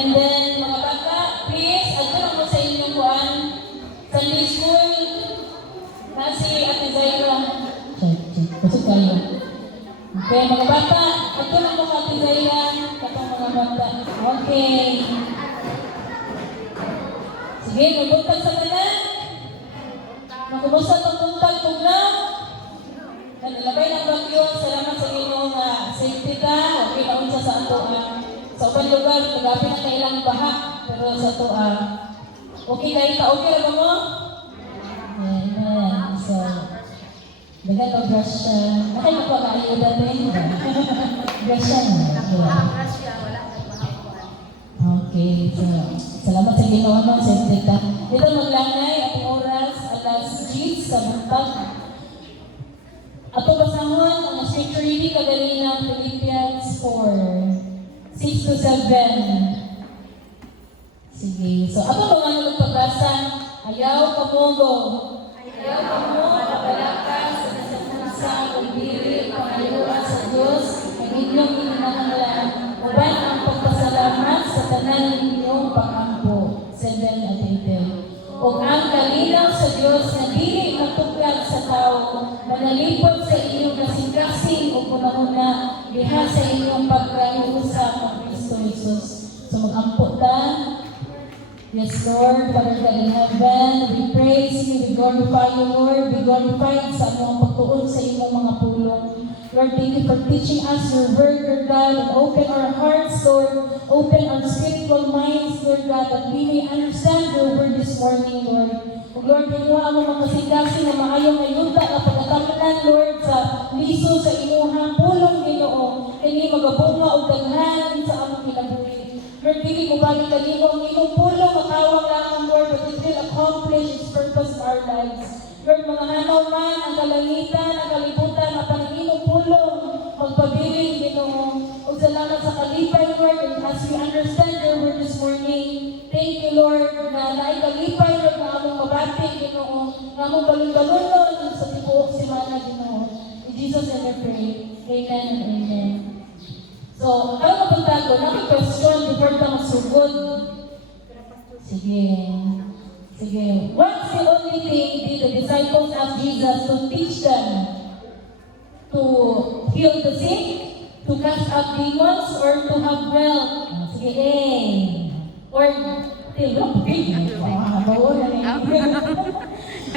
And then, mga bata, please, agad ako sa inyong kuhan. Sunday school, na si Ate Zaira. Pasok kayo. Okay, mga bata, agad ako sa Ate Zaira. Katong mga bata. Okay. Sige, mabuntag sa kanan. Makumusta itong buntag tugnaw. Nalabay ng bagyo, salamat sa inyong safety ka. Okay, naunsa sa ato sa ubang lugar, nagabi na kailang baha. Pero sa ato okay kayo ka, okay ba mo? Amen. So, dagan o brush nakay mo pa maayo dati? Brush yan. Okay, so, salamat sa ginawa mo, safety ka. Dito maglanay, ating oras, alas 10 sa buntag. Ato basahon ang scripture reading kagalina Philippians 4, 6 to 7. Sige. So, ato mga nagpabasa, ayaw kamogo. Ayaw kamo, kapalakas, sa nasapunsa, kumbiri, pangayuan sa Diyos, ang inyong inananglan, uban ang pagpasalamat sa tanan ninyong pangampo. 7 at 8. O ang kalinaw sa Diyos na dili matuplag sa tao, manalipod sa inyong kasing-kasing o punahuna, diha sa inyong pagkaiusa ng Kristo Jesus. So mag-ampo ta. Yes, Lord, Father God in heaven, we praise you, we glorify you, Lord, be glorified sa among pagtuon sa inyong mga pulong. Lord, thank you for teaching us your word, Lord God, and open our hearts, Lord, open our spiritual minds, Lord God, that we may understand your word this morning, Lord. O Lord, inuha mo makasigasin na maayong ayuda na pagkatamanan, Lord, sa liso sa inuhang pulong Ginoo, kini magabunga o daghan sa among kinabuhi. Lord, dili mo balik kanino ang imong pulong makawang lang, Lord, but it will accomplish its purpose in our lives. Lord, mga hanaw man, ang kalangitan, ang kalibutan, ang Panginoong pulong, magpabiling, Ginoo. O salamat sa kalipay, Lord, and as we understand your word this morning, thank you, Lord, na naikalipay, Lord, na among mabati, Ginoo, na among balon-balonon sa tibuok simana, Ginoo. In Jesus' name we pray. Amen and amen. So, ano kapunta ko? Naki-question before ka magsugod. Sige. Sige. What's the only thing did the disciples ask Jesus to teach them? To heal the sick? To cast out demons? Or to have wealth? Sige. Or, tilok.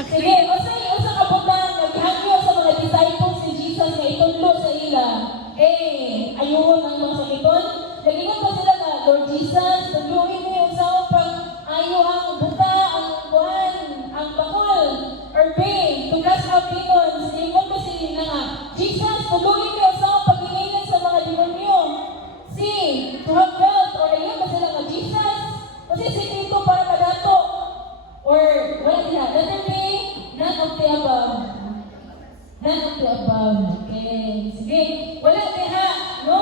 Sige. Usa kapunta, naghagyo sa mga disciples ni Jesus na itudlo sa ila. Ayun ang mga sakiton. Nagingon pa sila na, Lord Jesus, tuluin mo yung sa pag-ayo ang buta, ang buwan, ang bakol, or bay, to cast out demons. Nagingon pa sila na, Jesus, tuluin mo yung sa pag-ingainan sa mga demonyo. To have wealth, or ayun pa sila na, Jesus, kasi sikreto para madato. Or, wala nila, letter B, none of the above. None of the above. Okay. Sige. Wala diha, no?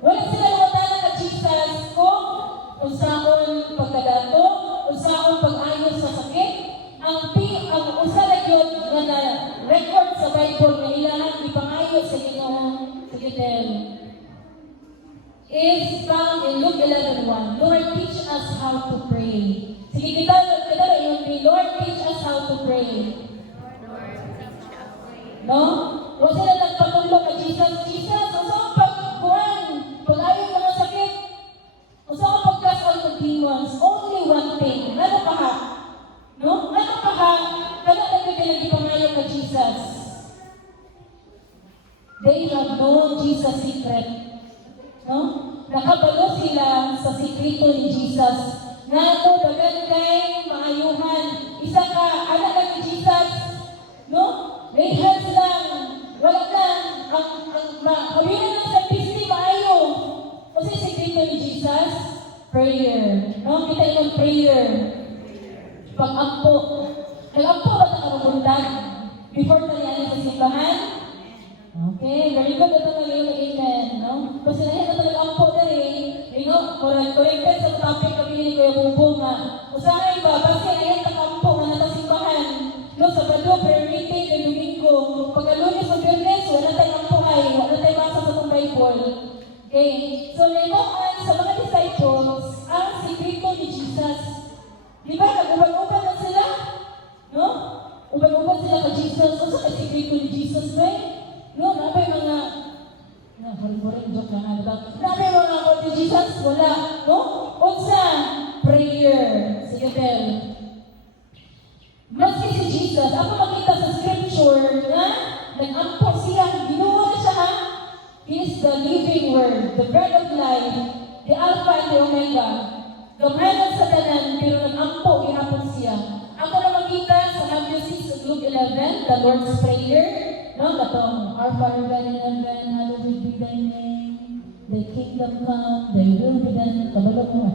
Wala sila lumatanan na Jesus kung saan pagkadato, kung saan pag-ayos sa sakit. Ang usa na yun na record sa Bible na ilangan ipangayos sa Ginoo sa Gitel is found in Luke 11:1. Lord, teach us how to pray. Sige, kita yun, Lord, teach us how to pray. No? Huwag sila nagpatulog kay Jesus. Jesus, usa ang pagkuhan, pag-ayong mga sakit, usa ang pag-cast out of demons. Only one thing. Ano pa ha? No? Ano pa ha? Kaya nagpipinag-ipangayon kay Jesus. They have known Jesus' secret. No? Nakabalo sila sa sikrito ni Jesus. Nga ako, dagan kay maayuhan. Isa ka, anak ka ni Jesus. No? May hands lang. Wala lang. Kawinan lang sa pisti, maayo. Kasi sikrito ni Jesus, prayer. No? Kita yung prayer. Pag-ampo. Nag-ampo ba na karumundan? Before tayo sa simbahan? Okay, very good. Ito na yung amen. No? Kasi nahin na talaga ampo na rin. Corrected sa topic kami ni Kuya Bubong nga. Usahay ba? Kasi ayan takampo nga natasimbahan. No, Sabado, prayer meeting, kay Domingo. Pagka Lunes o Biyernes, wala tayong ampuhay. Wala tayong masa sa itong Bible. Okay, so naimaan sa mga disciples ang sikreto ni Jesus. Di ba, nag-ubad-ubad na sila? No? Ubad-ubad sila ka Jesus. Ano sa sikreto ni Jesus ba? No, napay mga... boring joke lang, diba? Napay mga ako ni Jesus? Wala. No? Unsa? Prayer. Sige, Bel. Maski si Jesus, ako makita sa scripture na nag-ampo siya, ginuha na siya ha? He is the living word, the bread of life, the Alpha and the Omega. Gamanan sa tanan, pero nag-ampo, gihapon siya. Ako na makita sa Matthew 6, Luke 11, the Lord's Prayer, no? Katong, Our Father God in heaven, hallowed be thy name, thy kingdom come, thy will be done. Kabalo mo,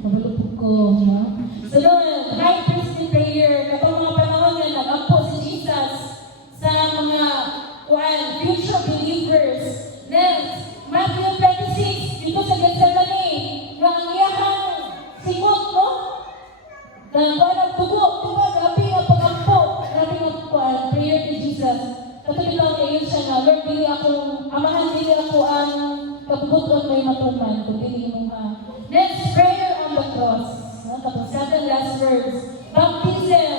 kabalo po ko, no? So, high priestly prayer, katong mga panahon yan, nag-ampo si Jesus sa mga future believers. Next, Matthew 26, dito sa Gethsemane, nga ang iyahang singot, no? Na parang tugo, grabe nga pag-ampo, grabe nga prayer ni Jesus. Katulad lang ngayon siya na, Lord, dili ako, amahan, dili ako ang kabubuton may matuman, kung dili mo ha. Next, prayer on the cross. Tapos 7 last words. Baptism,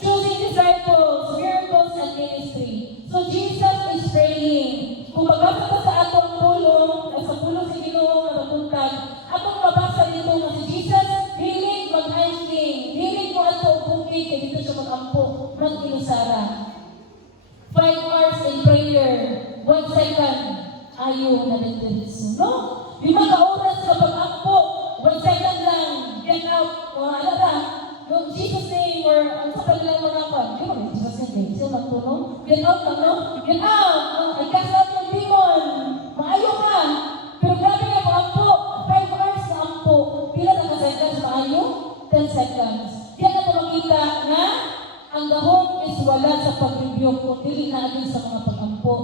choosing disciples, miracles, and ministry. So Jesus is praying. Kung magbasa ka sa atong pulong, sa pulong si Ginoo na matuntag, atong mabasa dito na si Jesus, hiling mag-hiking, hiling mo ato bukid, kaya dito siya mag-ampo, mag-inusara. 5 hours in prayer, 1 second, ayaw na nagdiritso. No? 5 oras ka pag-ampo, 1 second lang, get out, mga alara. No, Jesus name or ang sa kanilang mga pan. Di ba, Jesus name, siya magtulong. Get out lang, no? Get out! I cast out yung demon. Maayo ka. Pero grabe nga mga ampo. 5 hours na ampo. Pila na ka-seconds maayo? 10 seconds. Kaya na makita na ang dahon is wala sa pag-review kung dili na agad sa mga pag-ampo.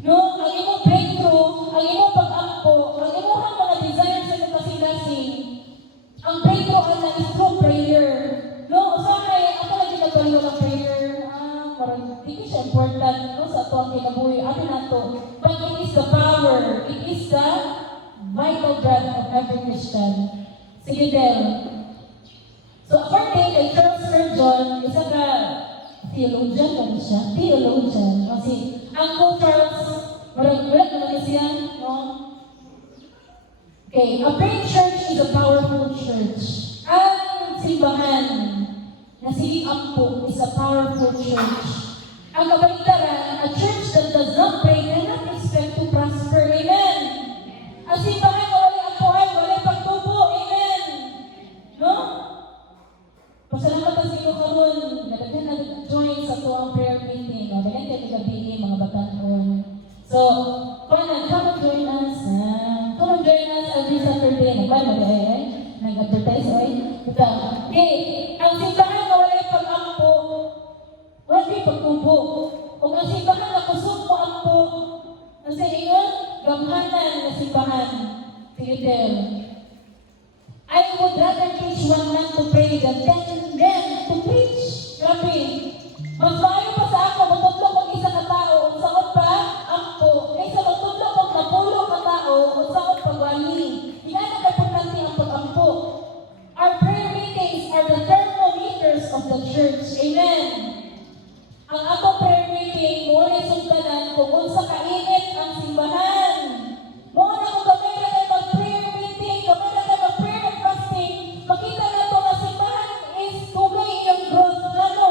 No, ang imong breakthrough, ang imong pag-ampo, ang imong mga desires sa kasi-lasing, ang breakthrough na is through prayer. No, usahay, ako lagi nagpaliw ng prayer. Parang hindi siya important, no, sa ito ang kinabuhi. Ano na ito? But it is the power. It is the vital breath of every Christian. Sige, Del. So, according kay Charles Spurgeon, isa ka theologian ba siya? Theologian. Kasi, ang ko Charles, wala naman siya, no? Okay, a praying church is a powerful church. Ang simbahan na siling-ampo is a powerful church. Ang kabaligtaran, a church that does not pray cannot expect to prosper. Amen! Ang simbahan na wala ampuhan, wala pagtubo. Amen! No? Pasalamat ang sino karon, nalagyan na join sa tuwang prayer meeting. Nalagyan kayo gabi mga batanon. So, come and join us. Come and join us every Saturday. Nag-advertise, oy. Ito. Okay, ang simbahan na wala pag-ampo, wala pagtubo. Kung ang simbahan na kusog mo ampo, ang sa ingon, gamhanan na simbahan. Sige, Del. I would rather teach one man to pray than 10 men to preach. Grabe. Mas maayo pa sa ako, matudlo kong isa ka tao, unsaon pa, ampo. Kaysa matudlo kong napulo ka tao, unsaon pa wali. Hindi na importante ang pag-ampo. Our prayer meetings are the thermometers of the church. Amen. Ang atong prayer meeting, muna sugdanan kung unsa kainit ang simbahan. Muna kung gamay na kayo mag-prayer meeting, gamay na kayo mag-prayer and fasting, makita na ito na simbahan is tugay iyong growth. Ano?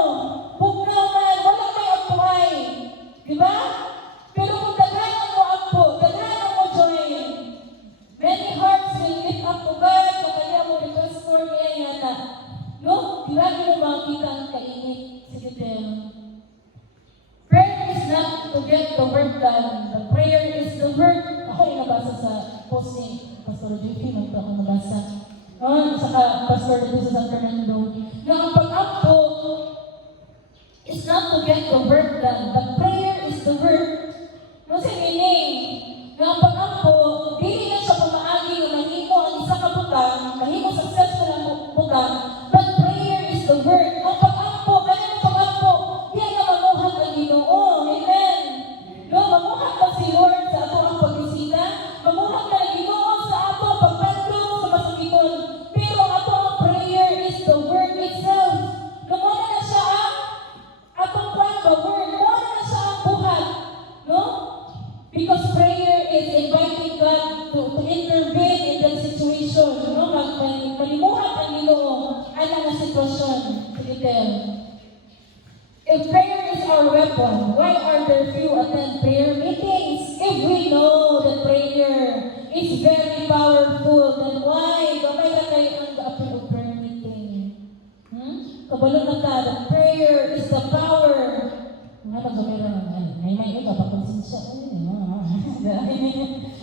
Bugnaw man, wala kayo ang buhay. Diba? Pero kung daghanan mo ampo, daghanan mo join, many hearts will lift up to God, magkaya mo request for niya na. No? Grabe mo makita ang kainit. Sige, Del. Prayer is not to get the work done. The prayer is the work. Ako yung nabasa sa post ni Pastor JP, nagto ako nabasa. Saka Pastor dito sa San Fernando. Na ang pag-ampo is not to get the work done. The prayer is the work. No, sa meaning, na ang pag-ampo, dili na siya pumaagi na mahimo ang isa ka butang, mahimo successful ang butang, but prayer is the work. Ang pag-ampo, ganyan ang pag-ampo, yan na mamuhat ang Ginoo. Amen. No, mamuhat pa si Lord sa ato ang pagbisita, mamuhat na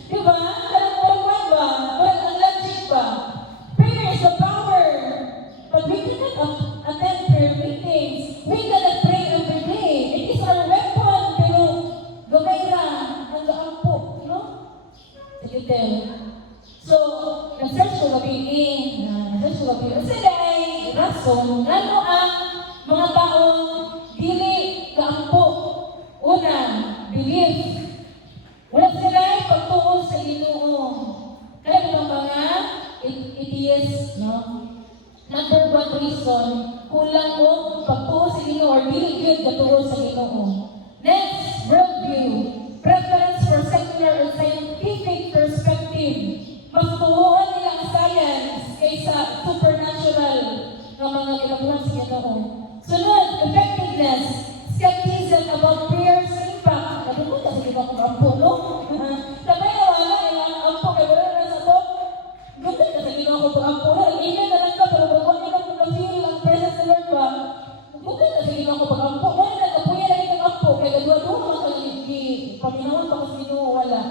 Diba? Parang ba? Parang ang logic ba? Prayer is the power. But we cannot attend prayer meetings. We cannot pray every day. It is our weapon. Pero gamay ra ang gaampo. No? Sige, tell. So, nag-search ko gabi kasi dahil rason, ano ang mga taong dili gaampo? Una, belief. Wala sila pagtuon sa Ginoo. Kaya mga atheist, no? Number one reason, kulang mo pagtuon sa Ginoo or dili good katuon sa Ginoo. Next, worldview. Preference for secular or scientific perspective. Mas tuuan nila ang science kaysa supernatural na mga kinabuhan sa Ginoo. Sunod, effectiveness. Skepticism about prayer's impact. Nabubuti kasi di ba kung ampo, no? Sabay na wala, ang ampo, kaya wala na sa to. Buti kasi di ba kung ampo na. Amen na lang ka, pero bago nyo na kung na-feel ang presence ng Lord ba? Buti kasi di ba kung ampo. Wala na, kapuya na yung ampo. Kaya gadwa-dua mga kaligi. Paminawan pa kasi Ginoo, wala.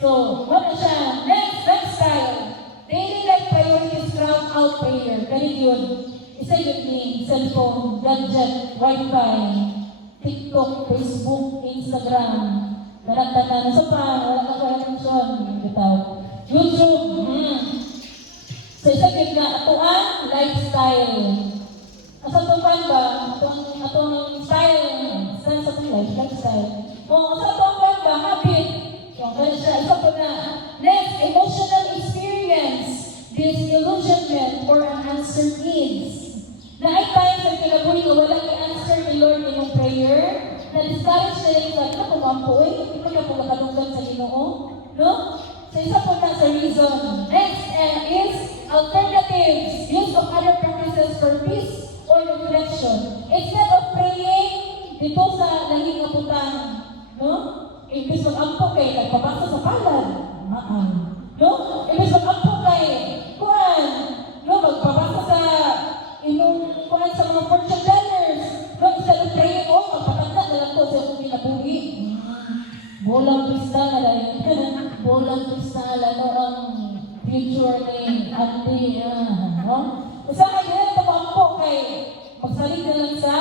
So, wala siya. Next style. Daily life priorities crowd out prayer. Ganit yun. Isa yun ni cellphone, gadget, wifi, TikTok, Facebook, Instagram. Naragdanan. So pa, wala ka kaya ng son. YouTube. So, isa yun na atuan, lifestyle. Asa tupan ba? Atong style. Style sa itong lifestyle. O, asa tupan ba? Habit. Isa po na. Next, emotional experience, disillusionment, or unanswered needs. Na ay tayo sa kinabuhi na walang i-answer ni Lord in yung prayer, na-discourage na rin sa ito kung ampo hindi mo na po makalunggan sa Ginoo. No? So, isa po na sa reason. Next is alternatives, use of other practices for peace or reflection. Instead of praying, dito sa langing kaputang, no? Ibig mag-ampo kay nagpabasa sa palad. No? Ibig mag-ampo kay kuan. No? Magpabasa sa imong kuan sa mga fortune tellers. No? Instead of praying, magpatanda na lang ko sa akong kinabuhi. Bolang pista na lang. Bolang pista na lang ang future ni Ate. No? Isa kayo na mag-ampo kay magsalig na lang sa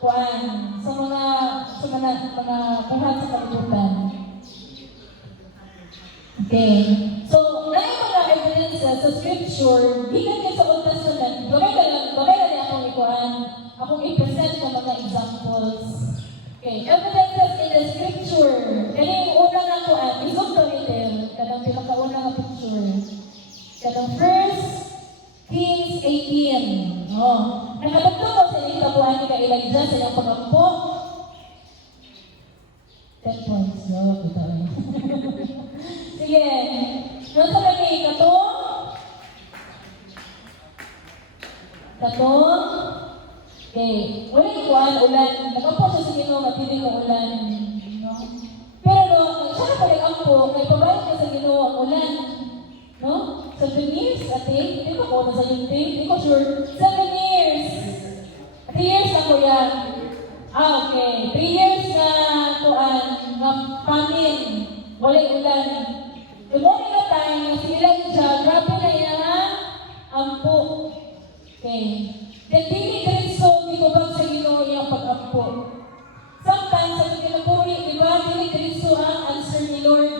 kuan sa mga buhat sa kalibutan. Okay. So, na mga evidences sa scripture, gikan kayo sa Old Testament, bagay na niya akong ikuan, akong i-present ng mga examples. Okay. Evidences in the scripture. Kaya yung una nga kuan, isog to little, kadang pinakauna nga picture. Kadang 1 Kings 18. Nakatagto ko sa inyong tabuhan ni Elijah sa iyong pag-ampo. 10 points. No, kita rin. Sige. Nung sa kami, katong. Okay. Wala yung kuhan, ulan. Nag-ampo siya sa Ginoo, matiling ng ulan. No? Pero, siya na pala ampo, kaya pabayad ka sa Ginoo ang ulan. No? 7 years, ate. Hindi ko na sa yung thing. Hindi ko sure. 7 years. 3 years na kuya. Okay. 3 years na kuan, na panin. Walang ulan. Tumuli na tayo, si Elijah, grabe na yan ampo. Okay. Then, dili diretso, di ko bang sa Ginoo yung pag-ampo. Sometimes, sa kinabuhi, di ba, dili diretso ang answer ni Lord.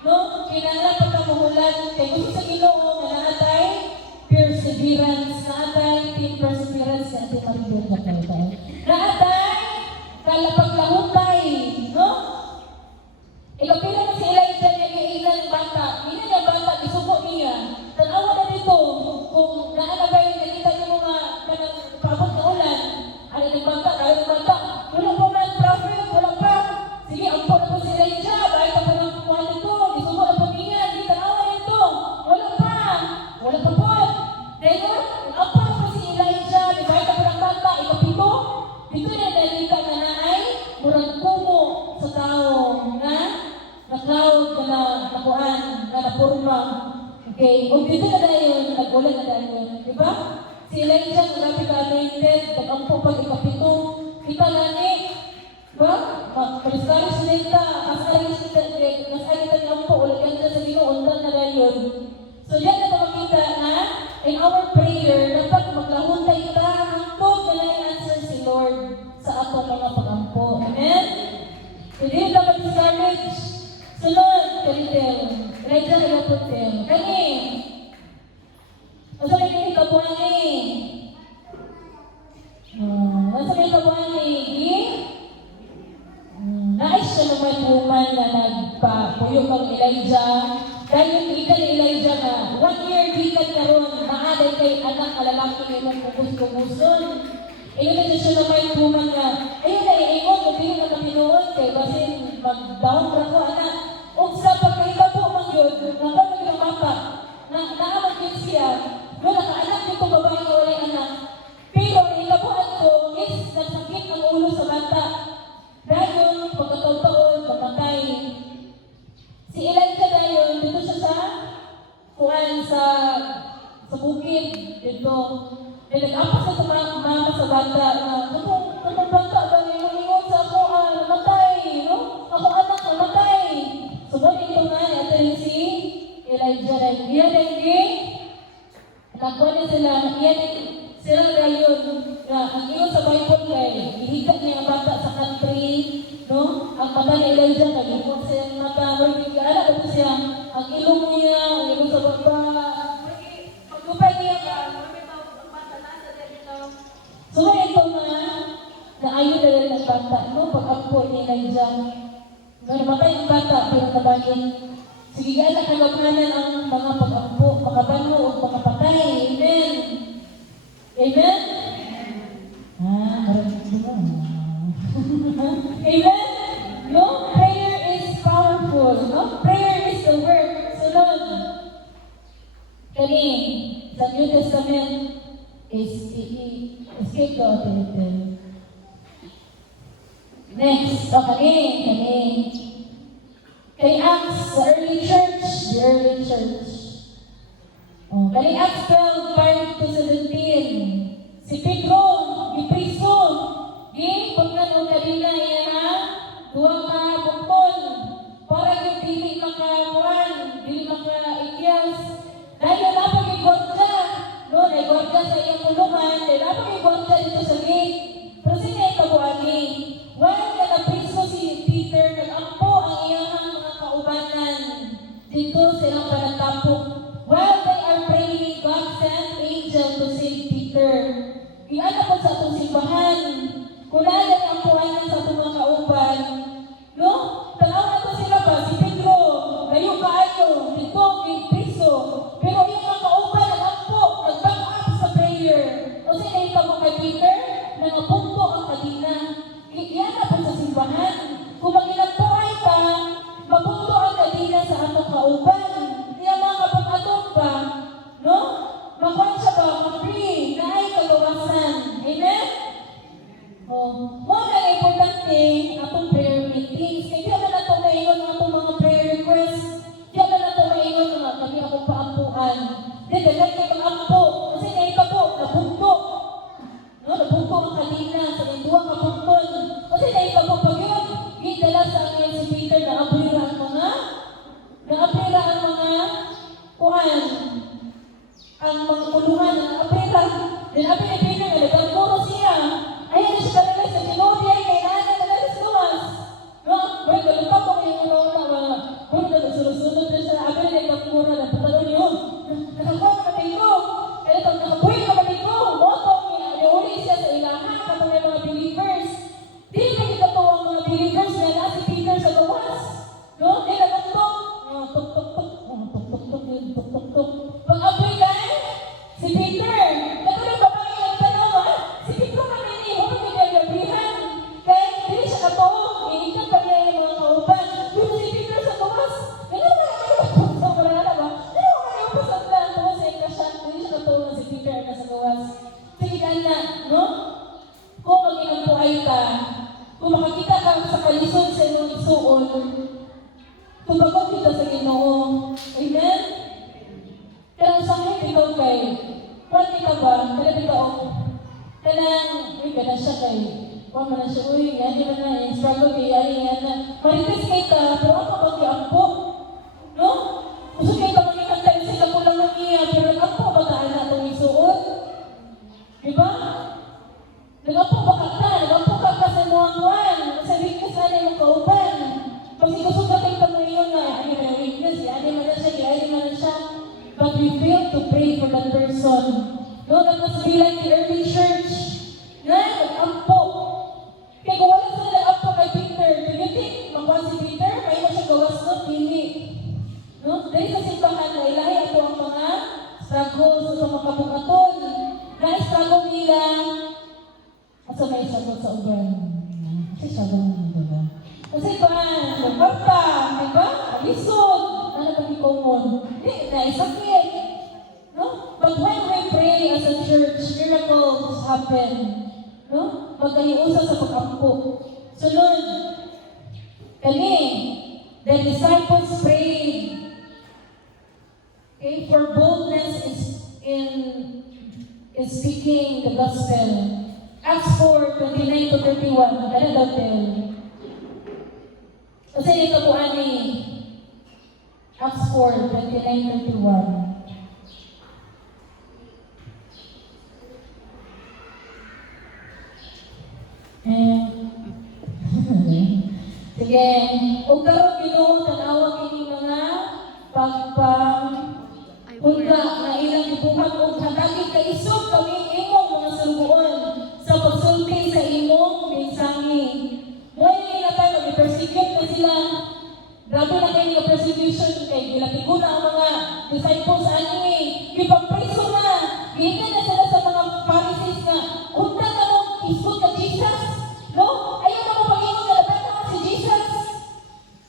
No? Kinala pagkamuhulan, kay gusto sa Ginoo, na naatay perseverance, naatay team perseverance, na ating maribot na tayo. Naatay kalapaglahuntay, no? Ikapila na si Elijah niya kay ilang bata. Ina niya bata, isuko niya. Tanawa na dito, kung naanabay, nakita niyo mga paabot na ulan, ano ng bata, wala pa man prophet, wala pa. Sige, ang po na po si Elijah, bahit pa ng kukuha nito, isuko na po niya, hindi tanawa nito. Wala pa po. Dahil ang po na po si Elijah, bahit pa ng bata, ikapito, dito niya nalita na naay, murang kumo sa tao na na-cloud na nakuhaan, na napurma. Okay, kung dito na dahil, nag-ulan na dahil, di ba? Si Elijah, grabe ka anointed, nag-ampo pag ikapito, kita gani, Ba? Kalis-kalis nila, kasalis nila lang po, ulit yan sa Ginoo, undan na gayon. So yan na makita na, in our prayer, dapat maglahon tayo ta, hangtod na lang answer si Lord sa ato mga pagampo. Amen? Hindi ka mag-discourage. Sunod, kalitil. Raja kayo po, Tim. Kani, nasa may kabuhani. Nasa may kabuhani. Nais siya naman woman na nagpa-puyo kang Elijah. Dahil yung ikan ni Elijah na 1 year gikan na ron, maaday kay anak kalalaki na yung kubus-kubuson. Ayun na siya naman woman na, ayun na iingon, mabihin na kaminuon kay kasi mag-down ka ko anak. O sa pagkita po mag yun, nagkamag yung mapa, naamag yun siya, no, nakaanak yung kong babae na wala anak. Pero ikabuhan ko, is nagsakit ang ulo sa bata. Dahil pagkataon-taon, mamatay. Si Elijah dahil, dito siya sa kuwan sa bukid, dito. Nag-apas na mama sa bata na, kapag bata ba yung ingon sa ako, namatay, no? Ako anak, namatay. So, ito nga, ito yung si Elijah dahil. Yan dahil, nakuha niya sila, yan sila dahil, ang iyon sa Bible ay, ihigat niya ang bata sa country, no? Ang mata ni Elijah, nag-ikot siya ang mata, alam ko siya, ang ilong niya, ang ilong sa baba, pagkupay niya ka, so ito na ayaw na rin ang bata, no? Pag-ampo ni Elijah, namatay ang bata, pero nabahin, sige gana kagapanan ang mga pag-ampo, makabano o makapatay, amen? Amen? Amen? No? Prayer is powerful. No? Prayer is the word. Sunod. Kani, sa New Testament, escape ko. Next. O, kani. Kay Acts, sa early church, the early church. O, kani Acts 12, 5-17. Si Pedro, ipriso. Pagkan o kanina iya na, duwang ka bukton. Para yung dili makakuan, dili maka-ikyas. Dahil napag igwardya, no? Naigwardya sa iyong tulungan, dahil napag igwardya dito sa gate. Pero sila yung kabuhani. While nanapriso si Peter, nag-ampo ang iyang mga kaubanan. Dito silang panatapok. While they are praying, God sent angel to save Peter. Iyan po sa itong simbahan. Kulayan ang puwanan sa itong mga kauban. No? Tanaw na ito sila ba? Si Pedro, ngayon kaayo, dito, piso. Pero yung mga kauban, nag-back up sa prayer. O sila yung kamo kay Peter, nangapunto ang kadina. Iyan na po sa simbahan. Kung mag-inagpuay ka, mapunto ang kadina sa atong kauban. Hindi ang mga kapag-atong ba? No? Makuha siya ba? Ma-free na ay kagawasan. Amen? Mga importante atong prayer meetings. Kaya na nato maingon ang atong mga prayer requests. Kaya na nato maingon nga kami akong paampuan. Then, dagay kayo mag-ampo. Kasi ngayon ka po, nabunto. No? Nabunto ang kanina sa induwa ka bunton. Kasi ngayon ka po, pag yun, gindala sa ngayon si Peter na abira ang mga kuhan. Ang mga kulungan ng abira. Then, abira Peter, nagagpuro siya. Ayan siya talaga sa Ginoo ay kay nana talaga sa luwas. No? Well, ganun pa po yung mga kung nagsunod-sunod na siya, abay na ikapura na patalo niyo. Nakakuha ka natin ko. Kaya ito, nakapuwi ka natin ko. Moto, niuli siya sa ilahan kapag may mga believers. Di ba kita po ang mga believers na na si Peter sa luwas? No? Di na tuk-tuk. Tuk-tuk-tuk. Tuk-tuk-tuk. Pag-abay ka, si Peter, natuloy ba ba yung tanong, si Peter kanini, huwag nagagabrihan. Kaya hindi siya katoong, inikan pa niya yung mga kauban. Dito si Peter sa tuwas. Ganun ba kayo? Sa marala ba? Ganun ba kayo pa sa plan? Tuwas ay kasya. Hindi siya katoong na si Peter na sa tuwas. Sige na, no? Kung mag-inang po ay ka, kung makakita ka sa kalisod sa iyong isuon, tumagot kita sa Ginoo. Amen? Pero sa akin, ikaw kay, pwede ka ba? Kaya ikaw, kanang, uy, kana siya kay, Kung man na siya, uy, yan di man na, struggle kay yan na. Marites kay ta, pero ako mag-iampo. No? Gusto kayo ka magkikantay sila ko lang ng iya, pero nag-ampo ba kaan na itong isuot? Diba? Nag-ampo ba ka ta? Nag-ampo ka ka sa mga kuwan. Sa weakness na yung kauban. Pag gusto ka kayo pa ngayon na, ano na weakness, yan di man na siya. But we fail to pray for that person. No, that must be like the early church. Na, nag-ampo. Kaya kung wala sila nag-ampo kay Peter, do you think makuha si Peter? May mo siya gawas nun? Hindi. No? Dahil sa simbahan na ilahi ito ang mga struggles sa mga kabukaton. Na-struggle nila at sa may struggle sa uban. Kasi struggle nila, diba? Kasi ba, nagpapa, diba? Alisod, na nagpapikomun. Hindi, naisakit. No? But when we pray as a church, miracles happen. No? Magkahiusa sa pag-ampo. Sunod, kami, the disciples prayed. Okay, for boldness in speaking the gospel. Acts 4:29 to 31. Ano daw tell? Kasi ito po ani. Acts 4:29 to 31. Sige, huwag karoon Ginoo tanawag ini mga pagpahunda na ilang ibuhat o hatagin ka isog kami imong mga sulbuon sa pagsulti sa imong mensahe. Ngayon na tayo, mag-persecute na sila. Grabe na kayo yung persecution kay gilatigo na ang mga disciples ani. Ipagpreso na. Gihingan na sila sa mga Pharisees na hunda na mo isog ka Jesus. No? Ayaw na mo pag-ingon na laban na si Jesus.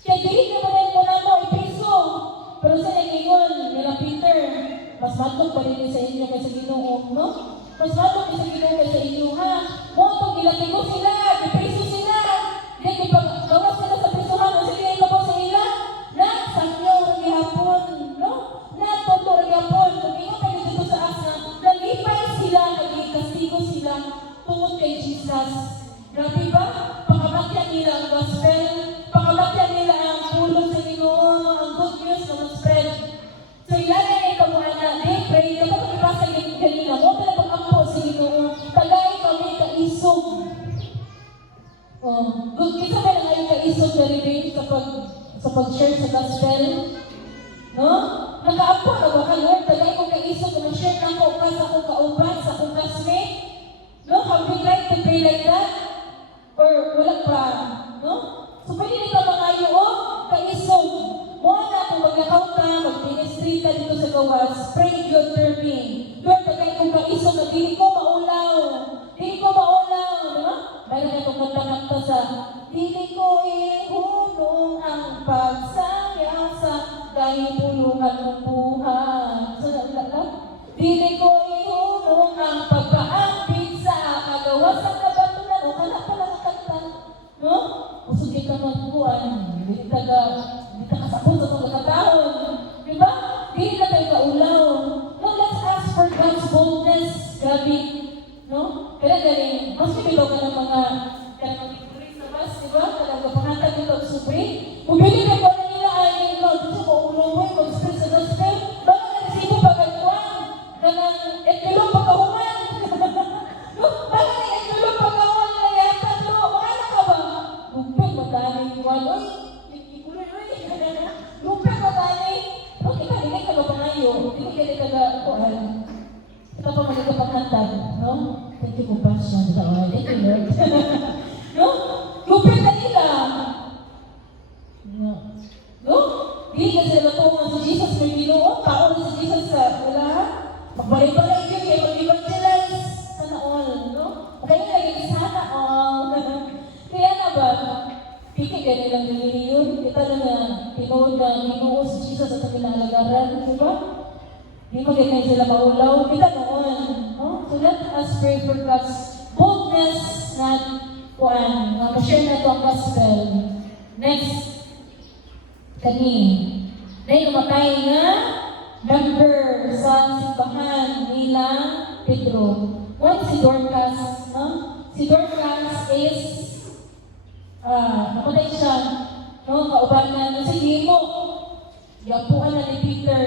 Kaya dili na mo na mo ipreso. Pero sa nag-ingon nila Peter, mas matog pa rin sa inyo kaysa Ginoo, no? Mas matog sa Ginoo kaysa inyo, ha? Mo itong gilatigo sila, ipreso sila. Hindi pag-gawas sila sa presohan, o sige, ikaw po sa ila, na sangyaw ng gihapon, no? Na tonto ng gihapon, kung ingon tayo dito sa asa, nalipay sila, nagikastigo sila, tungod kay Jesus. Grabe ba? Pangamatyan nila ang gospel, pangamatyan nila ang tulong sa Ginoo, ang good news na mag-spread. So yan ay ikamuhan na, pray, kapag ipasa yung kanina, mo pala pag-ampo sa Ginoo, tagay kami kaisog. Good, kita ba na ngayon kaisog na rin sa pag-share sa gospel? No? Naka-ampo na ba ka, Lord? Tagay ko kaisog na share na ko ka sa akong kauban, sa akong classmate? No? Have we tried to pray like that? Or wala pa? No? So pwede nito mga yung kaisog. Muna na kung maglakaw ka, mag-ministry ka dito sa gawas, pray God for me. Lord, tagay kong kaisog na dili ko maulaw. Dili ko maulaw. No? Mayroon itong kanta-kanta sa dili ko ihunong ang pagsayaw sa kahipulungan ng buhay. So, dili ko ihunong ang pagpaambit sa kagawas sa kabatulan. O, kana pala ang kanta. No? Usugin ka magbuwan. Hindi ka kasapot sa mga katahon. Diba? Dili na tayo kaulaw. No, let's ask for God's boldness. Gabi. No? Kaya galing, mas kibilaw ka ng mga kanang sa bus, diba? Kanang kapangatan nito ang subri. Mubili ka ba nila ay, gusto ko umuwi, mag-spread sa gospel. Baka nagsimo pa kagkuhan. Kanang etilong pagkahuman. No? Baka na etilong pagkahuman na yata. No? Mahala ka ba? Lupin, magkani. Uy, ikuloy, uy. Lupin, magkani. No, kita, hindi ka ba pangayo? Hindi ka kuhan. Ito pa magkakapagkantag, no? Thank you for passion. Thank you, Lord. No? Lupin na nila. No? Hindi ka sila natungan sa Jesus. May Ginoo. Taon sa Jesus sa wala. Magbalik-balik yun kayo. Mag-evangelize. Sana all, no? Kaya lagi sana all. Kaya na ba? Piki ka nilang nililiyon. Kita na tinuod na Ginoo sa Jesus at ang kinalagaran. Diba? Hindi mo ganyan sila maulaw. Kita noon. No? So let us pray for God's boldness na kuan. Ma-share na ito ang gospel. Next. Kani. Dahil kumatay nga member sa simbahan nila Pedro. One si Dorcas. No? Si Dorcas is, namatay siya, no, kaubanan, no, sige mo, yapuan na ni Peter,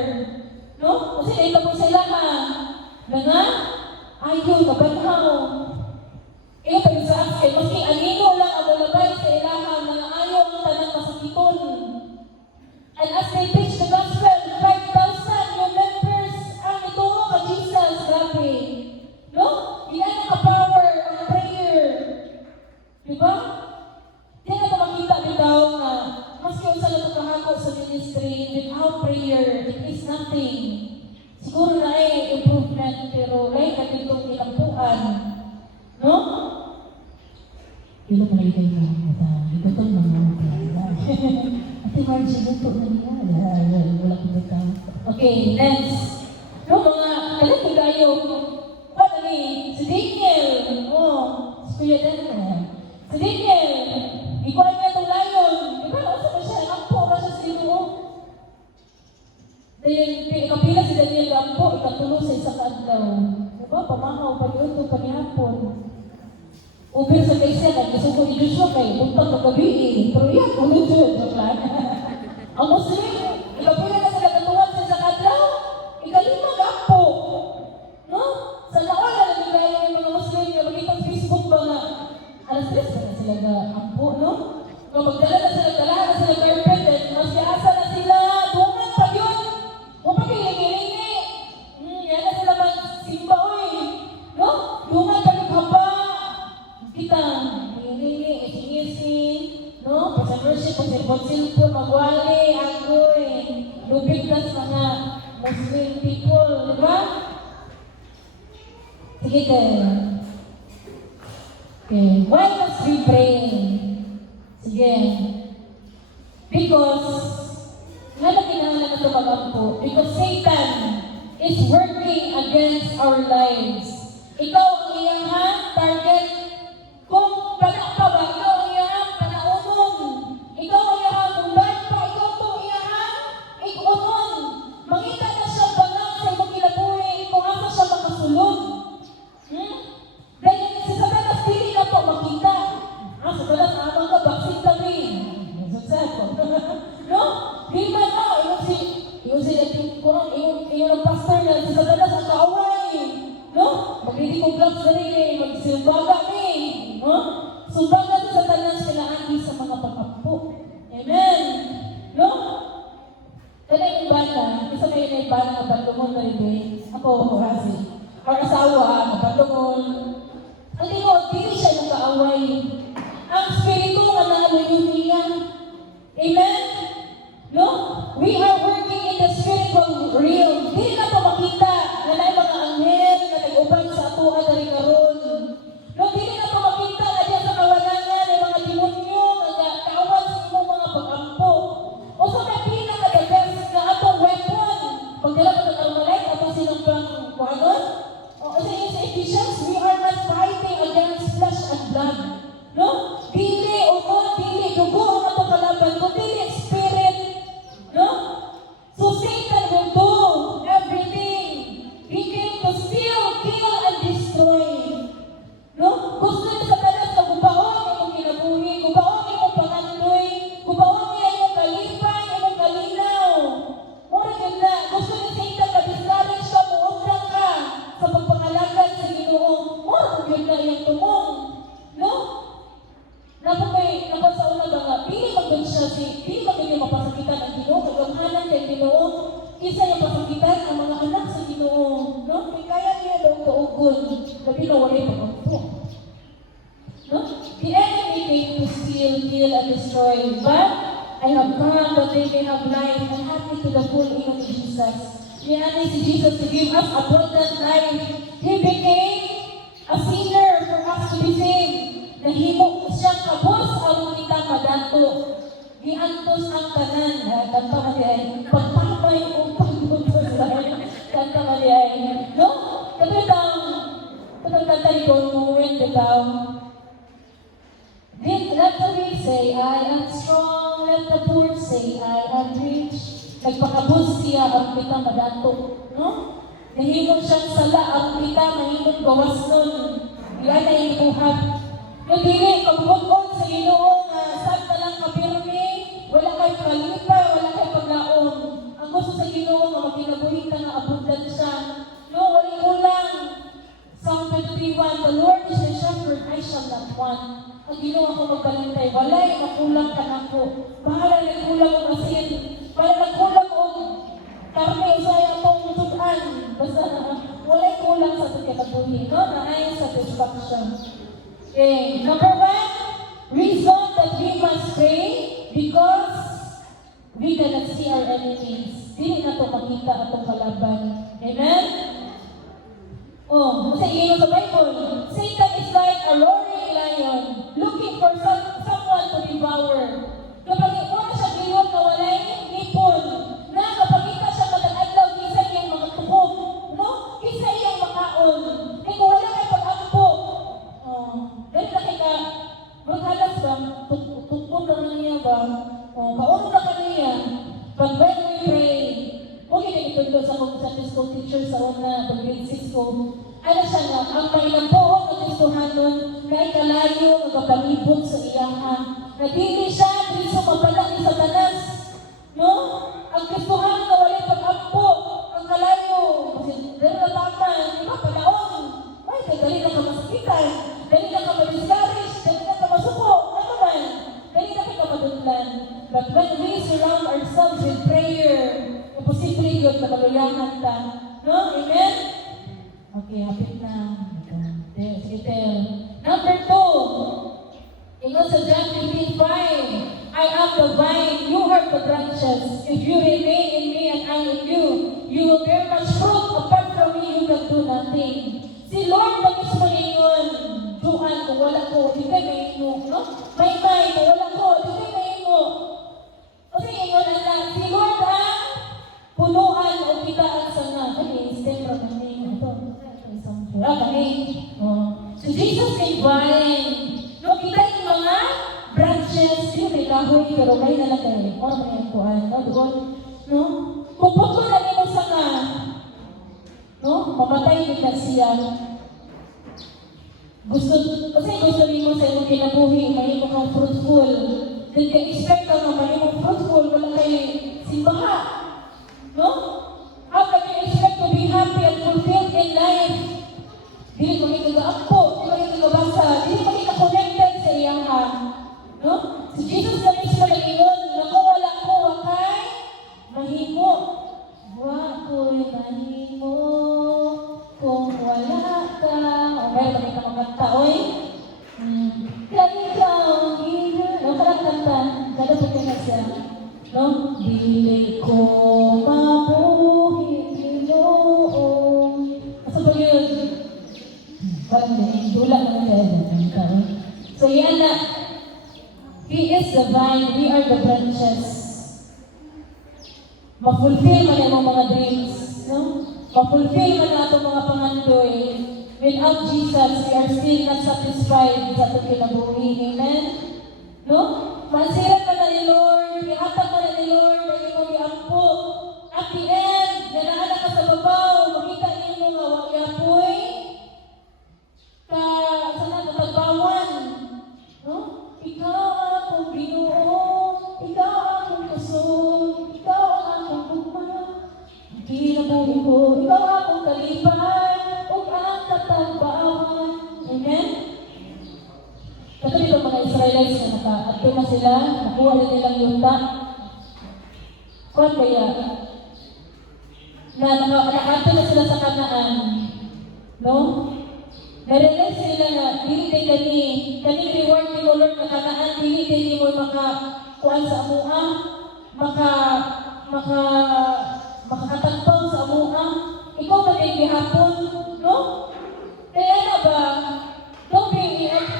no, kasi naita po sila nga, ayaw, kabanhaw. Iyo pa yung sa akin, maski anino lang ang malabay sa ilahan, mga ayaw ang tanang masakiton. And as they preach the gospel, 5,000 yung members ang ituro ka Jesus, grabe. No? Ilan ang ka-power ang prayer. Diba? Di na ito makita bitaw na maski unsa na ito kahako sa ministry, without prayer, it is nothing. Siguro na improvement, pero like na itong ilampuan. No? Ilo pala kayo na ito itong mga Ate Margie, ito na niya. Wala ko bata. Okay, next. No, mga kalaki kayo. Ano ni? Si Daniel. Si Kuya Daniel. Si Daniel. Ikuha niya itong layon. Diba? Asa ba siya? Kampo ba siya sa ito? Dahil kapila si Daniel kampo, ikatulo sa isang adlaw. Diba? Pamamaw, pag-iuto, pag-ihapon. Upir sa kaisa, nag-isuko ni Joshua kay buntag na gabi. Pero yan, ulit yun. Ang Muslim, ikapila na sila katuwag sa isang adlaw, ikalima kampo. No? Sa naon na nagigaya ng mga Muslim, yung makita sa Facebook ba nga, alas 3 ba na sila na kampo, no? Kung magdala na sila, dalahan na sila carpet, mas iasa na sila, tungan pa yun. Kung pakilingi-lingi, yan na sila magsimba, oy. No? Tungan pa yung haba. Kita, isi-isi, no? Pasa-worship, pasa-worship, magwali, agoy, lubig na sa mga Muslim people, di ba? Sige kayo. Okay, why must we pray? Sige. Because, nga na kinahanglan na ito mag-ampo? Because Satan is working against our lives. Ikaw ang iyang target. Kung panak pa ba, ikaw ang iyahang panaunon. Ikaw ang iyahang ulan pa, ikaw itong iyahang ikunon. Mangita na siya bangang sa ibang kinabuhi kung asa siya makasulod. Dahil si Satanas dili na po makita. Satanas amang ka, baksin kami. No? Di man na, yung ang pastor na si Satanas ang kaaway. No? Magridi ko vlogs na rin, magsilbaga ni. Sumbagan sa Satanas kailangan sa mga pagkampo. Amen. No? Kaya yung bata, isa may naibana na bandungon na rin. Ako, kasi. Ang asawa, bandungon. Ang tingod, dili siya yung kaaway. Ang spirito na naalunin niya. Amen? No? We are working in the spiritual realm. Dili na pa makita na na mga anghel na nag-uban sa atuan na rin karon. No, dili na pa makita na diyan sa kawalangan ng mga demonyo nga kaawat sa imong mga pag-ampo. O sa napila ka the best na atong weapon. Pagdala ka ng Armalite, atong sinumpang kuhanon. O sa Ephesians, we are not fighting against flesh and blood. No? Dili o no, dili dugo ang atong kalaban, kundi dili spirit. No? So Satan will do everything. He came to steal, kill, and destroy. No? Gusto niya sa tanas na kubaon imong kinabuhi, kubaon imong pangandoy, kubaon niya imong kalipay, imong kalinaw. Mura yun na. Gusto niya sa ita ka, discourage ka, muundang ka sa pagpangalagad sa Ginoo. Mura yun na yung tumong. No? Napasauna ba nga, pili magdun siya pili magdun mapasakitan ang Ginoo, kagamhanan kay Ginoo, isa yung pasakitan ang mga anak sa Ginoo. No? May kaya niya daw kaugon, labi na wala yung pagkampo. No? The enemy came to steal, kill, and destroy, but I have come that they may have life and have it to the full in Jesus. Niyanin si Jesus to give us abundant life. He became a sinner for us to be saved. Nahimo siyang kabos ang kita madato. Giantos ang tanan. Kanta ka niya, pagpapay o pagbutos dahil. Kanta ka niya, no? Kapitang, kanta ko, when the down. Let the weak say, I am strong. Let the poor say, I am rich. Nagpakabos siya ang kita madato. No? Nahimong siyang sala ang kita, mahimong gawas nun. Yan ay ibuhat. Yung dili, pagbuton sa Ginoo nga sabta lang kapirmi, wala kay kalipa, wala kay paglaon. Ang gusto sa Ginoo nga magkinabuhin ka nga abundant siya. No, wala kulang. Psalm 23:1, the Lord is my shepherd, I shall not want. Ang Ginoo ako magbalintay, walay makulang ka na ko. Bahala na kulang o asin, wala nagkulang o karne, usaya itong tugan. Basta walay kulang sa pagkakabuhin, no? Naayos sa satisfaction. Okay, number 1, reason that we must pray because we cannot see our enemies. Dili na ito makita atong kalaban. Amen? Oh, sa iyo sa Bible, Satan is like a roaring lion looking for someone to devour. Kapag ikaw na siya gilot na walay nipon, na kapagita siya matag-adlaw, kisa iyang mga tuhog, no? Kisa iyang makaon. Kaya kung wala kayo pag-ampo, dahil na kayo ka, maghalas ba, tukpon na niya ba, kaon na ka niya, pag when we pray, okay na itundo sa kong Sunday school teacher sa una, pag grade 6 ko, ano siya nga, ang pahinampoon ng Kristohanon, kahit kalayo, nagpapalibot sa iyahan, na dili siya, dili sa mabala ni Satanas, no? Ang Kristohanon na wala pag-ampo, ang kalayo, kasi dahil na tama, di ba, palaon, ay, kaya dali na ka masakitan, dali na ka ma-discourage, dali na ka masuko, ano man, dali na ka madudlan. But when we surround ourselves with prayer, posible yun na kalulangan ta. No? Amen? Okay, hapit na. Sige, tell. Number 2, ingon sa John 15:5, I am the vine, you are the branches. If you remain in me and I in you, you will bear much fruit. Apart from me, you can do nothing. Si Lord ba mismo ningon, Juan, kung wala ko, di kayo may ino. No? May, kung wala ko, di kayo may ino. Kasi ingon na, si Lord ang punuan o kitaan sa nga. Kaya, step from the name. Ito, isang pura kami. So, Jesus is vine. No, kita yung mga branches, yung may kahoy, pero may nalagay. O, may ang kuhan. No, doon. No? Kung pagko na nimo sa nga, no, mamatay din na siya. Kasi gusto nimo sa imong kinabuhi, may mo kang fruitful. Then, ka-expect ka na may mo fruitful, wala kayo simbaha. No? How can you expect to be happy and fulfilled in life? Dili mo nagkakaampo, dili mo nagkakabasa, dili mo nagkaka-connected sa iyaha. No? Si Jesus na mismo nag-ingon, naku wala ko, wakay, mahimo. Wako'y mahimo, kung wala ka. O, meron kami ka mga taoy. Ganito ang ina. No, parang kanta. Kada po kaya siya. No? Dili ko mabuhi Ginoo. Asa ba yun? Parang dula mo na yan. So yan na. He is the vine, we are the branches. Ma-fulfill man yung mga dreams. No? Ma-fulfill man natin mga pangandoy. Without Jesus, we are still not satisfied sa ating kinabuhi. Amen? No? Mansirat ka na ni Lord, ihatag ka na ni Lord, ang iyong iampo. At the end, nanaanak ka sa babaw, makita niyo nga wakiapoy, sa natagbawan. No? Ikaw akong Ginoo, ikaw akong kusog, ikaw ang akong gugma. Kinabuhi ko, ikaw akong kalipay, ug ang katagbawan. Amen? Katulad ng mga Israelites na naka-ato na sila, nakuha na nilang yuta. Kung kaya, na naka-ato na sila sa Kanaan, no? Na-realize sila na, dili kani reward ni Lord na Kanaan, dili mo makakuan sa amuha, makakatagpaw sa amuha. Ikaw ba din gihapon, no? Kaya na ba,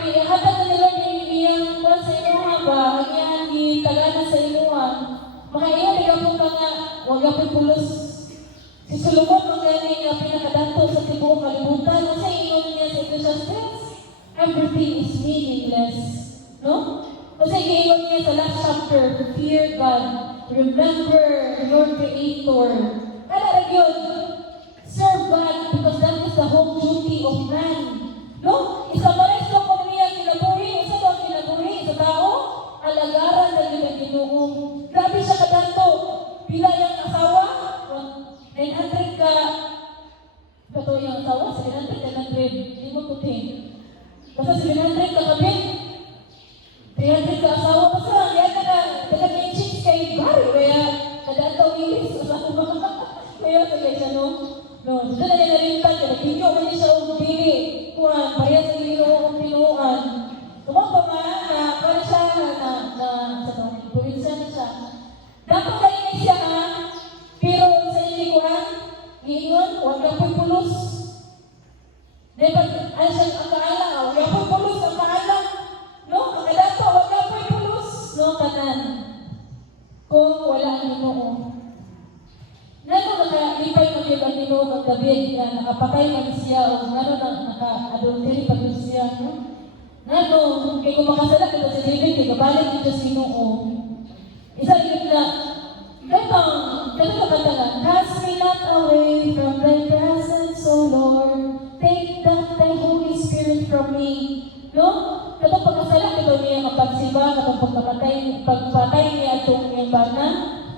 ihatag na nila iyang kuwan sa inuha ba, ang iyang gitagana sa inuha. Mga iyan, nagapong ka nga, huwag apong pulos. Si Solomon, magaling nga pinakadato sa tibuong kalibutan. Kasi ingon niya sa Ecclesiastes, everything is meaningless. No? Kasi ingon niya sa last chapter, fear God, remember your Creator. Kaya yun, serve God because that is the whole duty of man. No? Isa-mares lang ko niya kinabuhi Grabe siya kadanto. Pila yung asawa? 900 ka. Kato yung asawa? 700, 900. Hindi mo putin. Basta 700 ka kabit. 300 ka asawa. Basta yan na taga-menching kay Barry. Kaya kadanto ilis. Kaya sagay siya no? No, dito na nilalimutan ka. Nagpinyo mo niya siya ang bili. Kuhan, parehas sa ginoo ang pinuan. Kumang pa nga, para siya sa probinsya na siya. Dapat kayo siya ha, pero sa hindi ko ha, iingon, huwag ka po'y pulos. Dapat, ay siya ang kaala, huwag ka po'y pulos, ang kaala. No, ang kadato, huwag ka po'y pulos. No, kanan. Kung wala ang ginoo. Nano nakalipay mo yung ang ginoo kagabi, na nakapatay man siya, o nano naka-adultery pag siya, no? Nano, kaya kung makasala ka sa David, kaya kabalik dito sa Ginoo. Isa yun na, ganito katalan, cast me not away from thy presence, O Lord. Take not thy Holy Spirit from me. No? Katong pagkasala, ito niya mapagsiba, katong pagpatay niya itong iyang bana.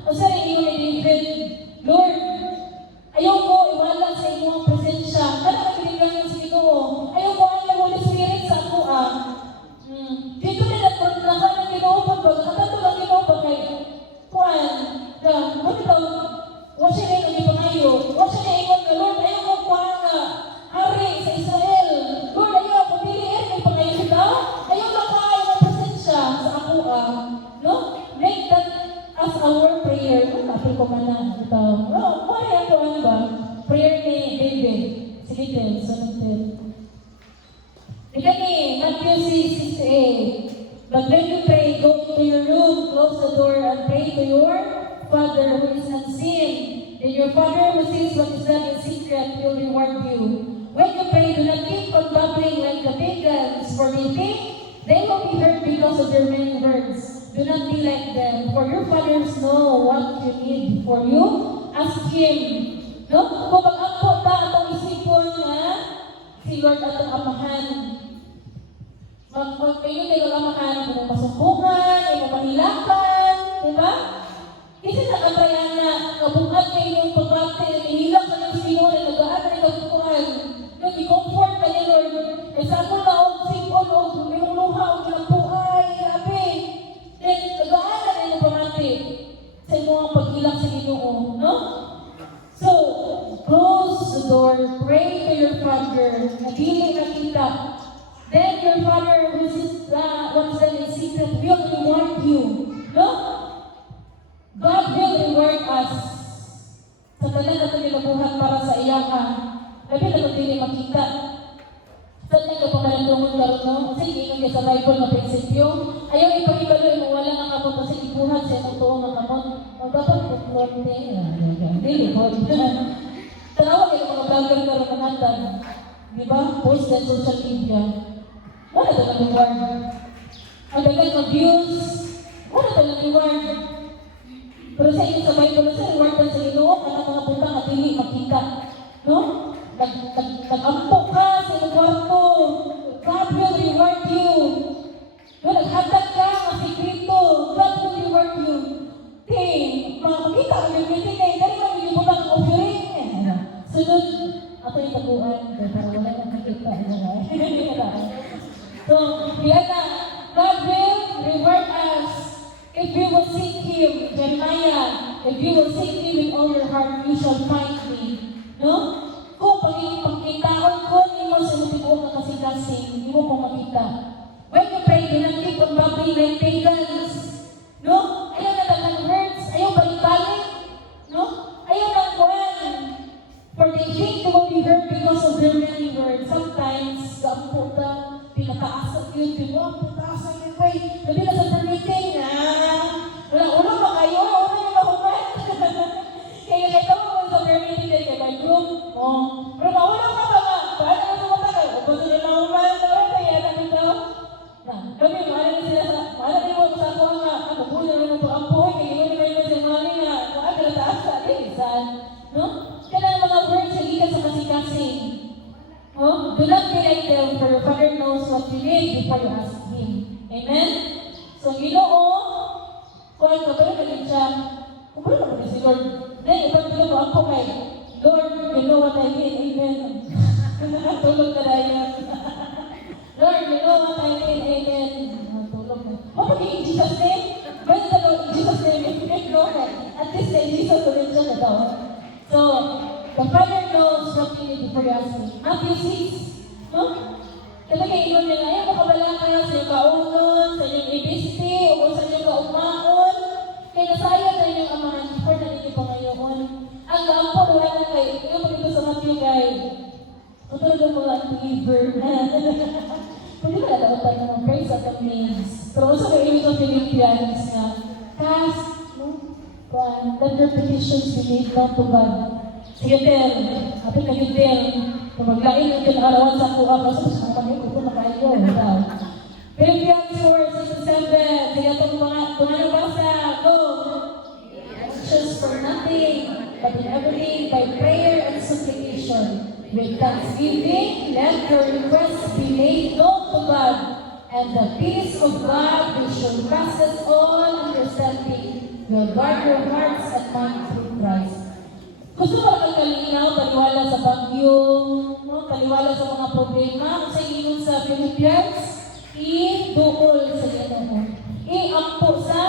O sa inyo ni David, Lord, ayaw ko iwala sa iyong presensya. Ano ang pinigyan sa Ginoo? Ayaw ko ang Holy Spirit sa ako Dito nila paglakan ng Ginoo pagkakato lang Ginoo kay kuan na mo daw wa siya rin ang ipangayo. Wa siya ingon na Lord, ayaw ko kuan nga hari sa Israel. Lord, ayaw ko dili ang ipangayo sila. Ayaw lang kayo ng presensya sa ako no? Make that as our prayer. Kapil ko man na ito. Kaya ito ano ba? Prayer ni David. Sige, sunod din. Ikani, Matthew 6:68. But when you pray, go to your room, close the door, and pray to your Father who is unseen. Then your Father who sees what is done in secret will reward you. When you pray, do not keep on babbling like the pagans, for they think they will be heard because of their many words. Do not be like them, for your fathers know what you need. For you, ask Him. No? Kung mag-ampo ta atong isipon na si Lord atong amahan. Mag-kayo tayo amahan, kung masumpungan, kung mahilakan, di ba? Kasi nakatrayan na, kabungan kayo yung pagbate, nahilak ka ng sino, na nagaan na ikabukuhan. Nung i-comfort ka niya, Lord, e saan mo na, o sipon, o mayroong luha, o ginampuhay, grabe. Then, nagaan na rin yung pamate sa mga paghilak sa Ginoo, no? So, close the door, pray to your Father, na dili nakita. Then your Father who is what is done in secret will reward you. No? God will reward us. Sa tanan na ito ginabuhat para sa iyaha. Labi na ito din makita. Saan nga kapakalandungan karoon, no? Kasi ingon ka sa Bible na prinsipyo. Ayaw ipahibalo mo wala nga kapot kasi ibuhat sa itong tuong nga kapot. O dapat kukwarte. Dili po. Tanawa kayo mga vlogger karoon ng hatan. Diba? Post sa social media. Wala talang reward. Ang dagang abuse, wala talang reward. Pero sa inyo sa Bible, sa reward ka sa Ginoo, ang mga punta nga dili makita. No? Nag-ampo ka sa iyong kwarto. God will reward you. No? Naghatag ka, masikreto. God will reward you. Makita ka yung meeting na dali ka yung butang offering. Sunod, ako yung taguan. Para wala nang nakita. So, God will reward us if you will seek Him. Jeremiah, if you will seek me with all your heart, you shall find me. No? Kung pagkitaon ko, hindi mo sa mutiko ka kasi-kasing, hindi mo pong makita. When you pray, do not keep on babbling like pagans. No? Ayaw na tagang words. Ayaw balik-balik. No? Ayaw na kuhan. For they think they will be heard because of their many words. Sometimes, kaamputan, pinakaasap yun, pinakaasap yun, wait, labi na sa permitting, wala ba kayo? Wala yung mahuman. Kaya ito mo sa permitting, kaya may group, o Lord. Then, ipagpilo ko ako kay Lord, you know what I mean, amen. Tulog na yan. Lord, you know what I mean, amen. Tulog na. What okay, in Jesus' name? When the Lord, in Jesus' name, if you make no, at least say Jesus will mention it all. So, the Father knows what you need before you ask me. Matthew 6, no? Talaga inon nila, ay, makabala ka sa iyong kaunon, sa iyong ibiste, o sa iyong kaumaon. Kaya nasaya na inyong amahan before na ninyo pa ngayon. Ang gaampo, wala na kayo. Ikaw pa dito sa Matthew, guys. Tutulog ang mga believer. Pwede ba nalautan na ng praise at ang names? Pero also may ibig ng Philippians na cast, no? Let your petitions be made known to God. Sige, Ter. Atin ka yung Ter. Kung maglain ang pinarawan sa kuha, kasi mas makapagay ko na kayo. Philippians 4:6-7. Sige, itong mga tunanong basa. Go! Anxious for nothing, but in everything by prayer and supplication. With thanksgiving, let your requests be made known to God, and the peace of God, which surpasses all understanding, will guard your hearts and minds through Christ. Gusto mo magkalinaw, taliwala sa bagyo, no? Taliwala sa mga problema, sa inyo sa Philippians, i-duol sa Ginoo. I-ampo sa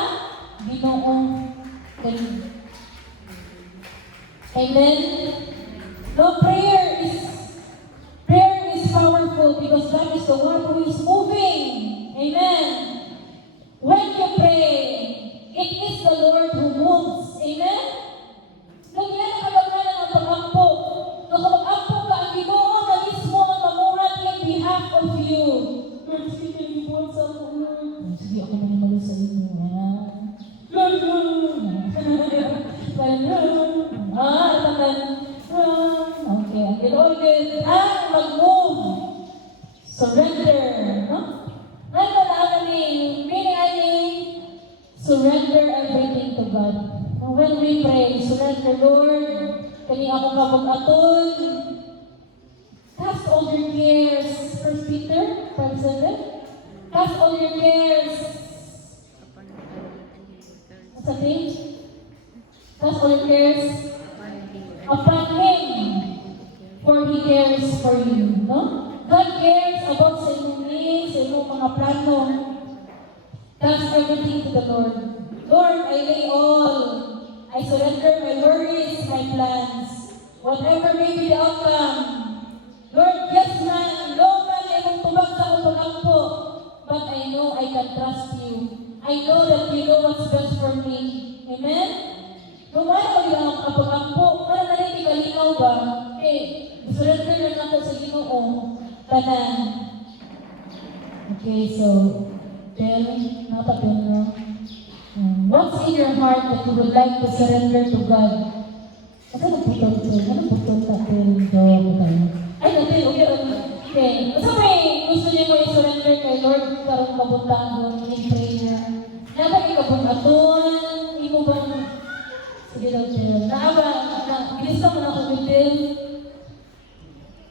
Ginoong kayo. Amen? No, prayer is powerful because God is the one who is moving. Amen. When you pray, it is the Lord who moves. Amen. Kung yan ang kalagalan ng pag-ampo, kung mag-ampo ka, ang Ginoo na mismo ang mamuhat in behalf of you. Lord, sige kayo ibuwan sa ako, Lord. Sige, ako manimalo sa inyo. Lord, okay, ang Ginoo ang mag-move. Surrender, no? Ano na meaning surrender everything to God. When we pray, surrender, Lord, kani ako kapag-atol. Cast all your cares. 1 Peter 5:7. Cast all your cares. What's that thing? Cast all your cares upon Him, for He cares for you. No? God cares about sa inyong needs, sa inyong mga plano. Cast everything to the Lord. Lord, I lay all. I surrender my worries, my plans. Whatever may be the outcome. Lord, yes man, no man ay mong tubag sa akong pag-ampo. But I know I can trust you. I know that you know what's best for me. Amen? Kumano ko yung pag-ampo, para na rin ikalinaw ba? Surrender lang ako sa Ginoo. Tanan. Okay, so, natapin mo. What's in your heart that you would like to surrender to God? Ano putol ito? Ano putol tapin do? Ay, natin, okay. So may gusto niyo mo i-surrender kay Lord karong kabutang doon in prayer. Naabang ikabunaton, hindi mo ba sige daw, Tel. Bilista mo na ako, Tel.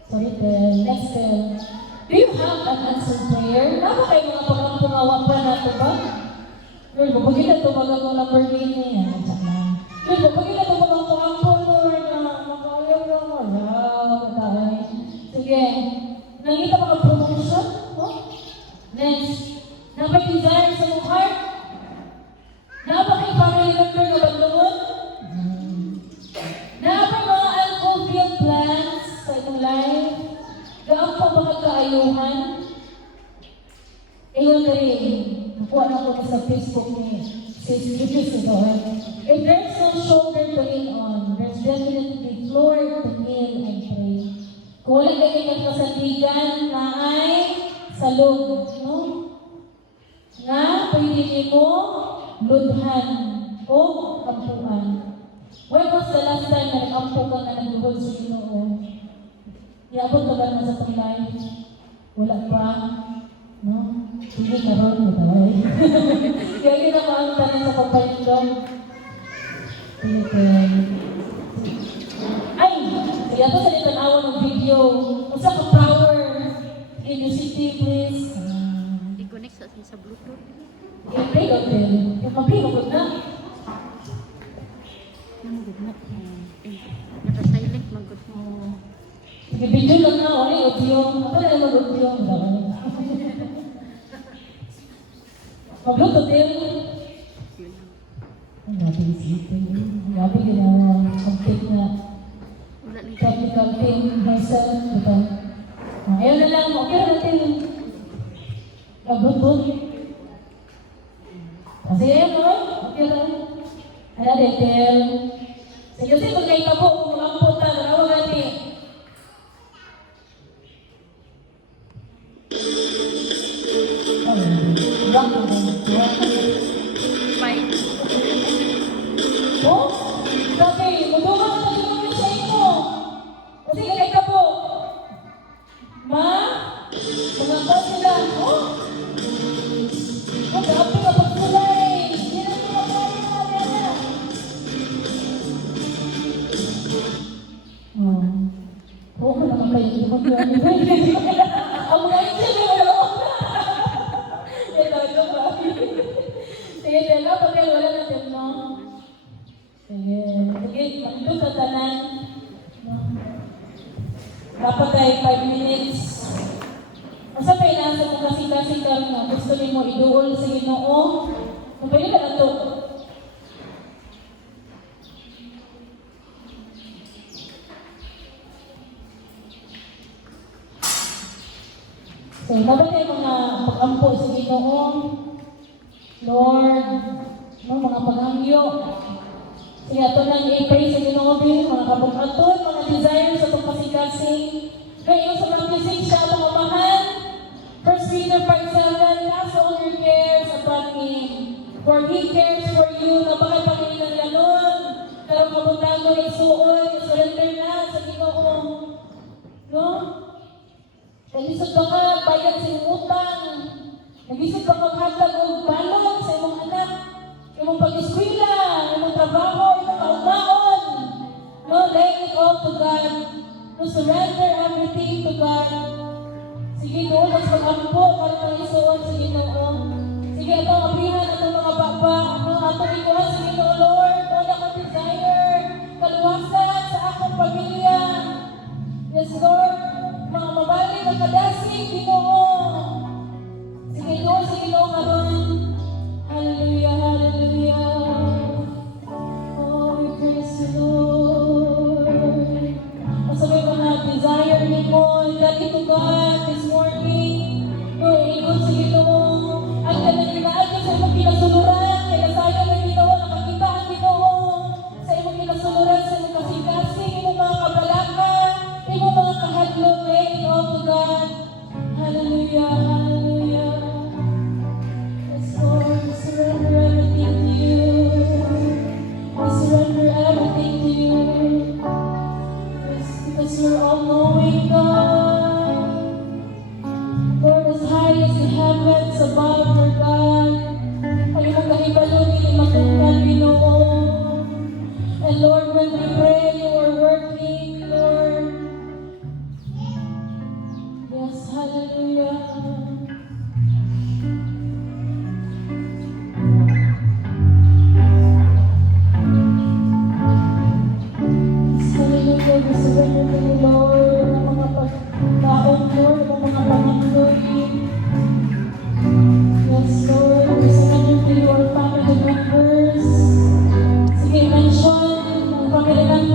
Sorry, Tel. Next, Tel. Do you have an answered prayer? Naabang kayo mga pagkapungawa pa na ito ba? Lord, babagin na ito magagawa ng burning niya. Lord, babagin na ito magagawa Lord, na makayaw na wala. Sige. Nangita mga promotion? Next. Napag-desire sa mong heart? Napag-family member na bandungon? Napag-mga unfulfilled plans sa itong life? Gaang pa mga kaayuhan? Ewan na rin. Nakuha na ko sa Facebook ni Sis Lucas ito. If there's no shoulder to lean on, there's definitely floor to kneel and pray. Kung wala kayo kasandigan na ay salog, no? Nga, pwede mo ludhan o kampuan. When was the last time na nag-ampo ka na nagluhod sa Ginoo? Iabot ka ba na sa itong life? Wala pa. No? Hindi ka ron mo daw. Kaya yun ang mga tanong sa pagpalindong. Ay! Kaya po sa nitanawa ng video. Usa ka power in the city, please. I-connect sa Bluetooth. I-play hotel. Mag-play hotel na. Magod mo. Naka-silent, magod mo. Sige, video lang na, wala yung audio. Ako na yung mag-audio. Mag-bluetooth din. Yun lang. Ang grabe isipin. Grabe ginawa. Complete na Wala na yung technical thing myself. Diba? Ayaw na lang. Okay na natin. Mag-bluetooth. Kasi ayaw mo. Okay lang. Ano, Detel? Sige, kasi kung kayo tabo, kung mga puta, narawag natin. Bye. Oh, sabi, magduha ka na yung sa inyo. Kasi kaya ka po. Ma, mga ka sila. Oh, grabe ka pagkulay. Hindi na ito makaya. Oo, naman kayo. Hindi mo yun. Ang mga ito yun. Ito ba? Sige, tela, pati wala na din, no? Sige, ito sa tanan. Dapat ay 5 minutes. Asa pa inasa mo kasi ka nga gusto ni mo iduol sa Ginoo? Kung pwede ka na ito. So, dapat ay mga pag-ampo sa Ginoo. Lord, mga pangangyo. Sige, ito nang i-pray sa Ginoo din, mga kabukaton, mga desires sa pagpasikasing. Ngayon sa Matthew 6, siya ang mahal. 1 Peter 5:7, cast all your cares upon Him, for He cares for you. Napakapangin ng ganon. Karong kabutang mo isuon, surrender na sa Ginoo. No? Nag-isip ka ka, bayad sa iyong utang. Nag-isip ka maghatag o balon sa imong anak. Imong pag-eskwela, imong trabaho, imong kaugmaon. No, lay it all to God. No, surrender everything to God. Sige, doon, mas mag-ampo, para mga isuon sa Ginoo. Sige, itong abrihan, itong mga baba, atong ikuhan sa Ginoo, Lord, doon ako desire, kaluwasan sa akong pamilya. Yes, Lord, mga mabalik na kadasig, Ginoo. Sige, doon sa Ginoo karon. Hallelujah, hallelujah. Oh, we praise you, Lord. Masabay mga desire ni mo, God to God this morning. Lord, ikot sa Ginoo. Ang kanang-inaan ko sa imong kinasuluran, kaya sayang ng Ginoo, nakakita ang Ginoo. Sa imong kinasuluran, sa imong kasing-kasing, imong mga kabalaka, imong mga kahadlong, lay it all to God. Hallelujah, hallelujah. Yes, Lord, we surrender everything to you. We surrender everything to you. Yes, because you're all-knowing, God. Lord, as high as the heavens above, your God. Ay mong kahibalunin ni matungkad, Ginoo. And Lord, when we pray, you are working, Lord. Yes, hallelujah. Hallelujah, we surrender to you, Lord, ang mga pagkaon, Lord, ang mga pangandoy. Yes, Lord, we surrender to you, our family members. Sige, mention ang family members.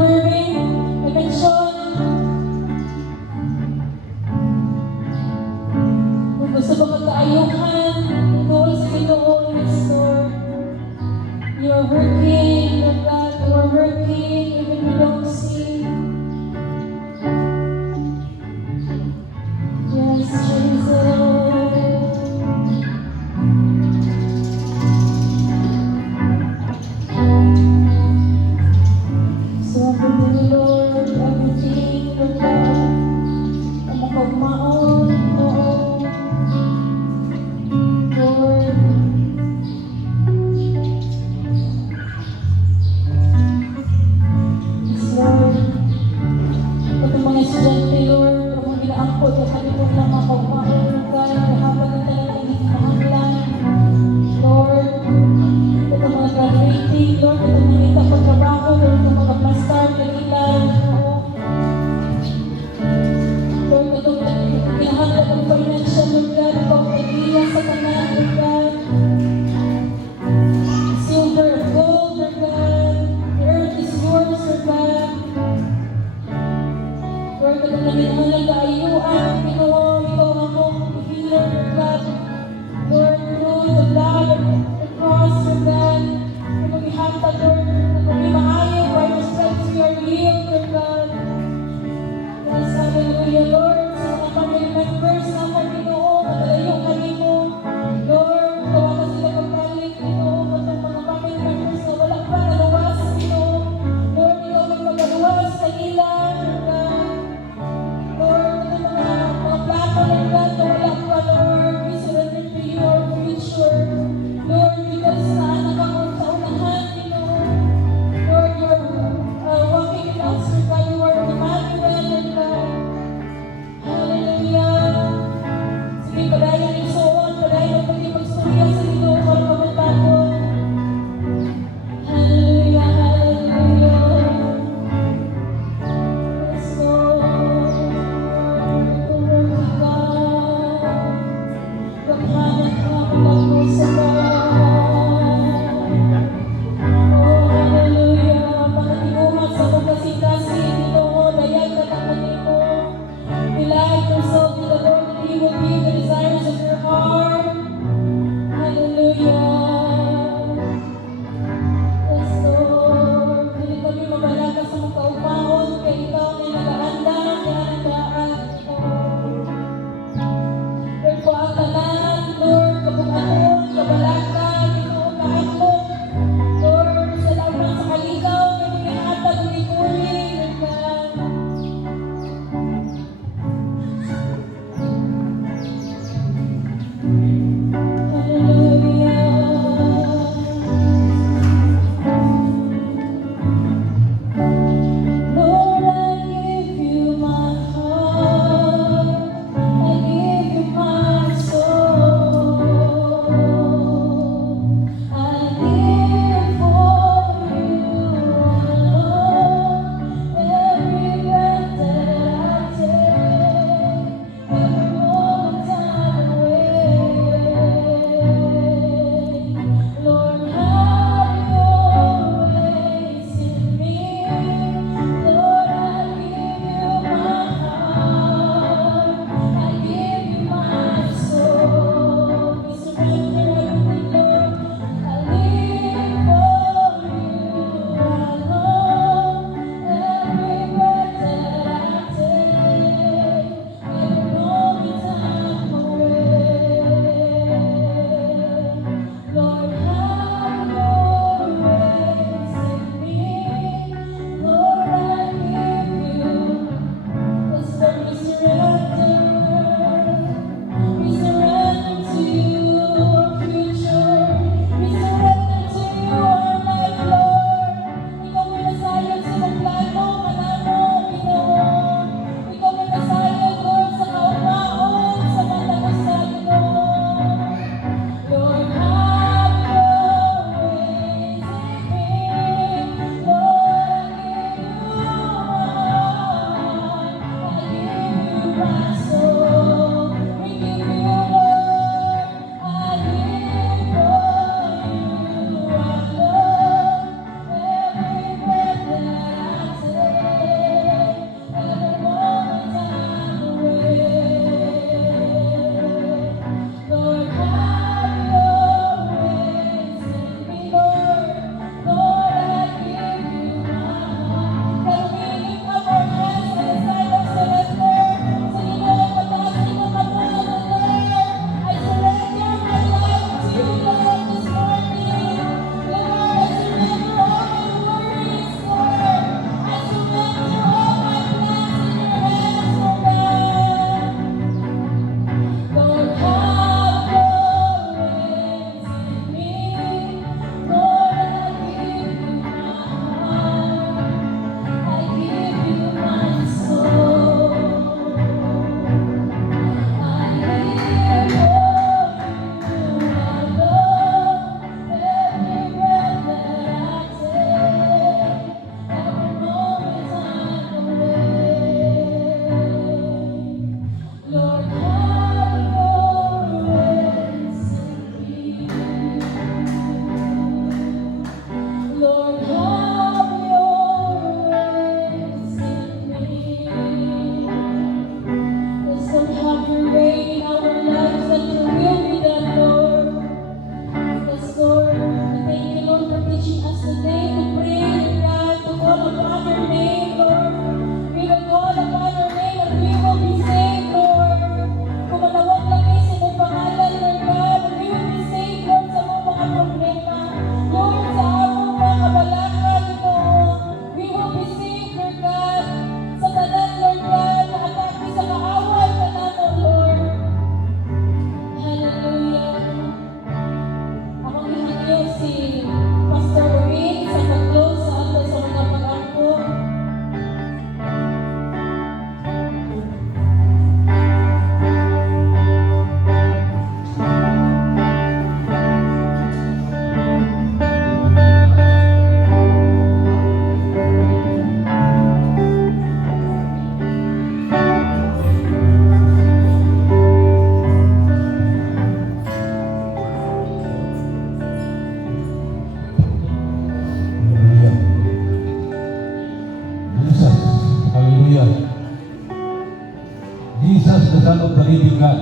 living God.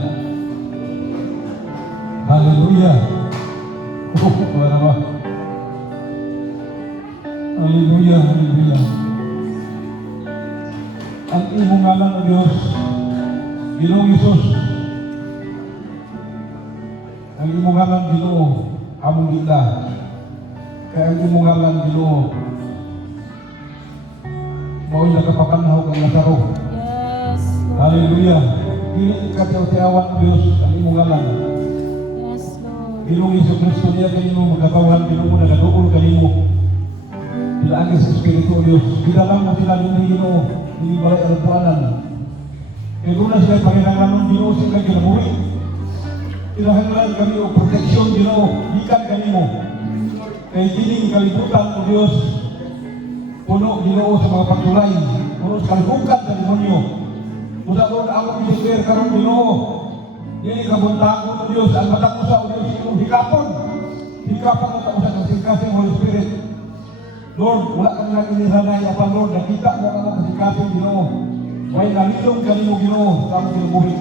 Hallelujah. Para ba? Hallelujah, hallelujah. Ang imong ngalan o Diyos, Ginoong Isus, ang imong ngalan Ginoo, among gila. Kaya ang imong ngalan Ginoo, mao'y nakapapanhaw kang Lazaro. Yes, Lord. Hallelujah. Dili ikatiaw-tiawan Diyos ang imong ngalan. Yes, Lord. Ginong Iso Kristo niya kanimo magkatawhan, Ginoo mo nagaduol kanimo. Bilangis sa Espiritu o Diyos, gidalang mo sila ng Ginoo, hindi balay alpuanan. Kaya doon sila panginalanong Ginoo sila kinabuhi. Kinahanglan kami o proteksyon Ginoo, ikan kanimo. Kaya dining kalibutan o Diyos, puno Ginoo sa mga pagtulay, puno sa kalibukan sa demonyo. Musa doon ako i-declare karong Ginoo, dili kabuntagon o Diyos, ang matapusa o Diyos, yung hikapon. Hikapan mo tapusa ng singkasing Holy Spirit. Lord, wala kami nang iniranay apa Lord, nakita mo ka ng singkasing Ginoo. May nalilong kanino Ginoo sa among kinabuhi.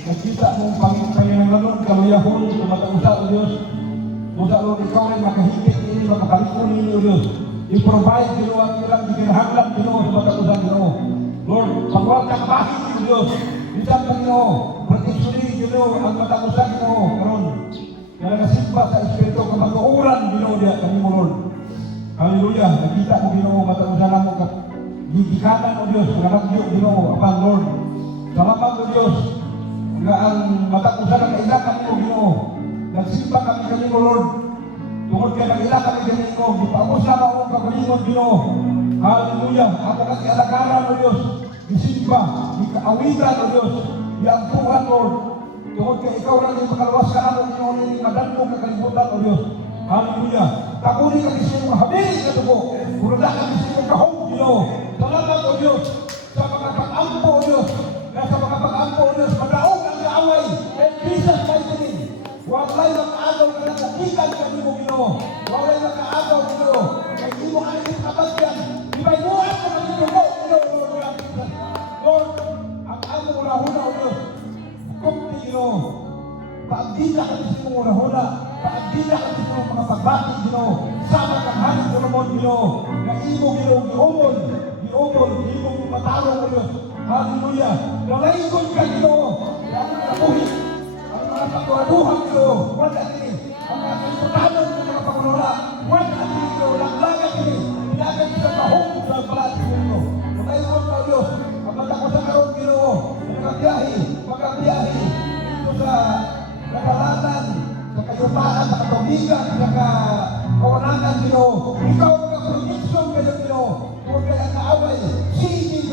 Nakita mong panginanglanon, kaluyahon, tumatausa o Diyos. Musa Lord, ikaw ay makahigit ini, makapalikon ini o Diyos. I-provide Ginoo ang ilang ikinahanglan Ginoo sa matausa Ginoo. Lord, pagwal ka kabahin o Diyos. Bisan ka Ginoo, proteksyonin Ginoo ang matausa Ginoo. Karon, kaya nasimba sa Espiritu ka mag-uuran Ginoo diya kanimo Lord. Hallelujah. Nakita mo Ginoo matausa na mo gigikanan o Diyos, nanagyo Ginoo apan Lord. Salamat o Diyos nga ang matausa na kailangan mo Ginoo. Nagsimba kami kanimo Lord. Tungod kay nag-ila kami kanimo, gipamos na maong kagalingon Ginoo. Hallelujah. Ako nag-ialagaran o Diyos. Isimba, ikaawitan o Diyos. Iampuhan Lord. Tungod kay ikaw lang yung makalawas ka na mo Ginoo ni madanmo kakalibutan o Diyos. Hallelujah. Takuni kami sa iyong habilis na tubo. Kurada kami sa iyong kahong Ginoo. Salamat o Diyos sa mga pag-ampo o Diyos. Na sa mga pag-ampo o Diyos, madaong ang kaaway. And Jesus mighty name. Walay makaagaw ka ng kapikan ka mo Ginoo. Walay makaagaw Ginoo. Kaya di mo kami kapagyan. Iba'y buwan ka ng Ginoo. Lord, ang among una-una o Diyos. Kumpi Ginoo. Paagdila kami sa iyong una-una. Paagdila kami sa mga pagbati Ginoo. Sama kang hanin Solomon Ginoo. Na imo Ginoo giumon. Giumon. Imo matarong o Diyos. Hallelujah. Nalaikon ka Ginoo. Ang kabuhi. Ang mga pagwaduhan Ginoo. Wala kini. Ang mga kasutanan ng mga pangulula. Wala kini Ginoo. Langlaga kini. Ilagan sa kahong sa balat Ginoo. Nalaikon ka Diyos. Ang mata ko sa karoon Ginoo. Magkabiyahe. Magkabiyahe. Ito sa nagalanan. Sa kayupaan, sa katubigan, sa kawanangan Ginoo. Ikaw ang proteksyon kayo Ginoo. Kung kaya kaaway, sini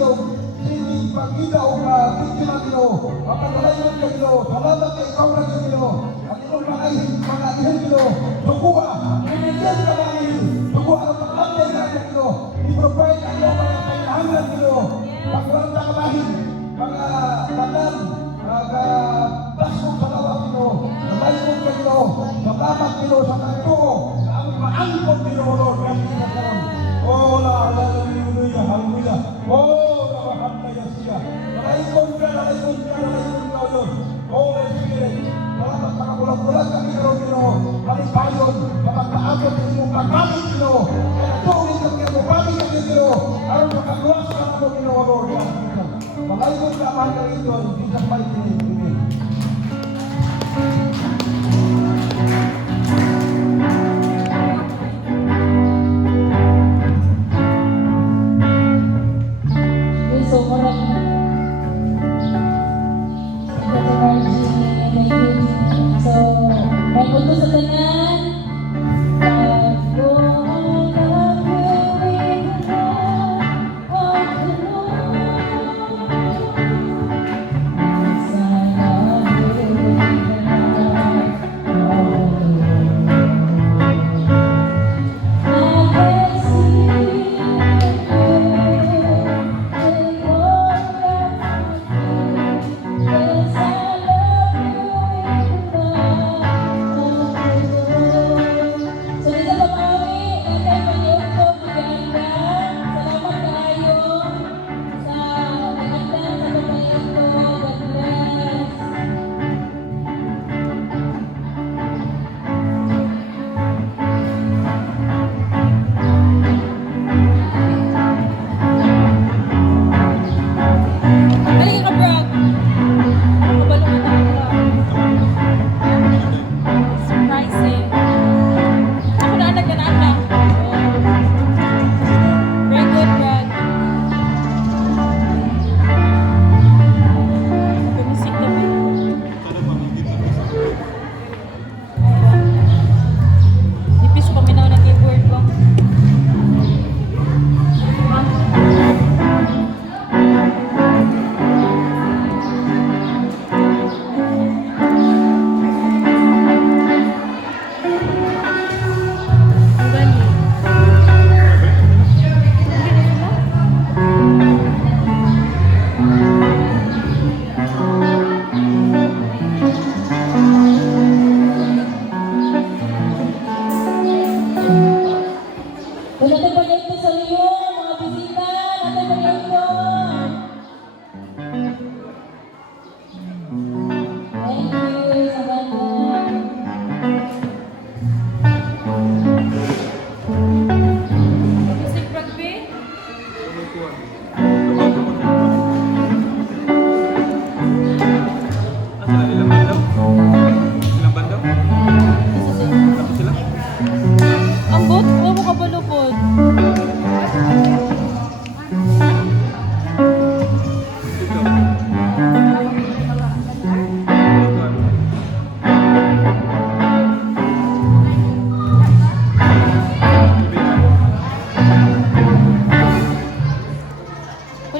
pagkita o biktima Ginoo. Mapagalayon ka Ginoo. Salamat kay ikaw lang Ginoo. At itong mga ihin Ginoo. Tukuha. Pinigyan ka namin. Tukuha ang pagkakay na Ginoo. I-provide ang iyong mga kailangan Ginoo. Pagwalang takabahin. Mga tanan. Mga basok sa lawa Ginoo. Nalayon ka Ginoo. Salamat Ginoo sa kanto. Sa aming maangkot Ginoo Lord. Oh, hallelujah, hallelujah. Oh, hallelujah siya. Nalayon ka, nalayon ka, nalayon ka Lord. Holy Spirit. Salamat makabulag-bulag kami Ginoo. Malipayon. Mapagpaabot ng iyong pagkamit Ginoo. Kaya tuwing ang iyong pagkamit kami Ginoo. Aron makaluwas ka mo Ginoo Lord. Malayon ka man ka ito. In Jesus' mighty name. Amen. So, maraming so, may kuto sa tanan. Sa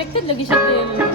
Affected lagi siya din.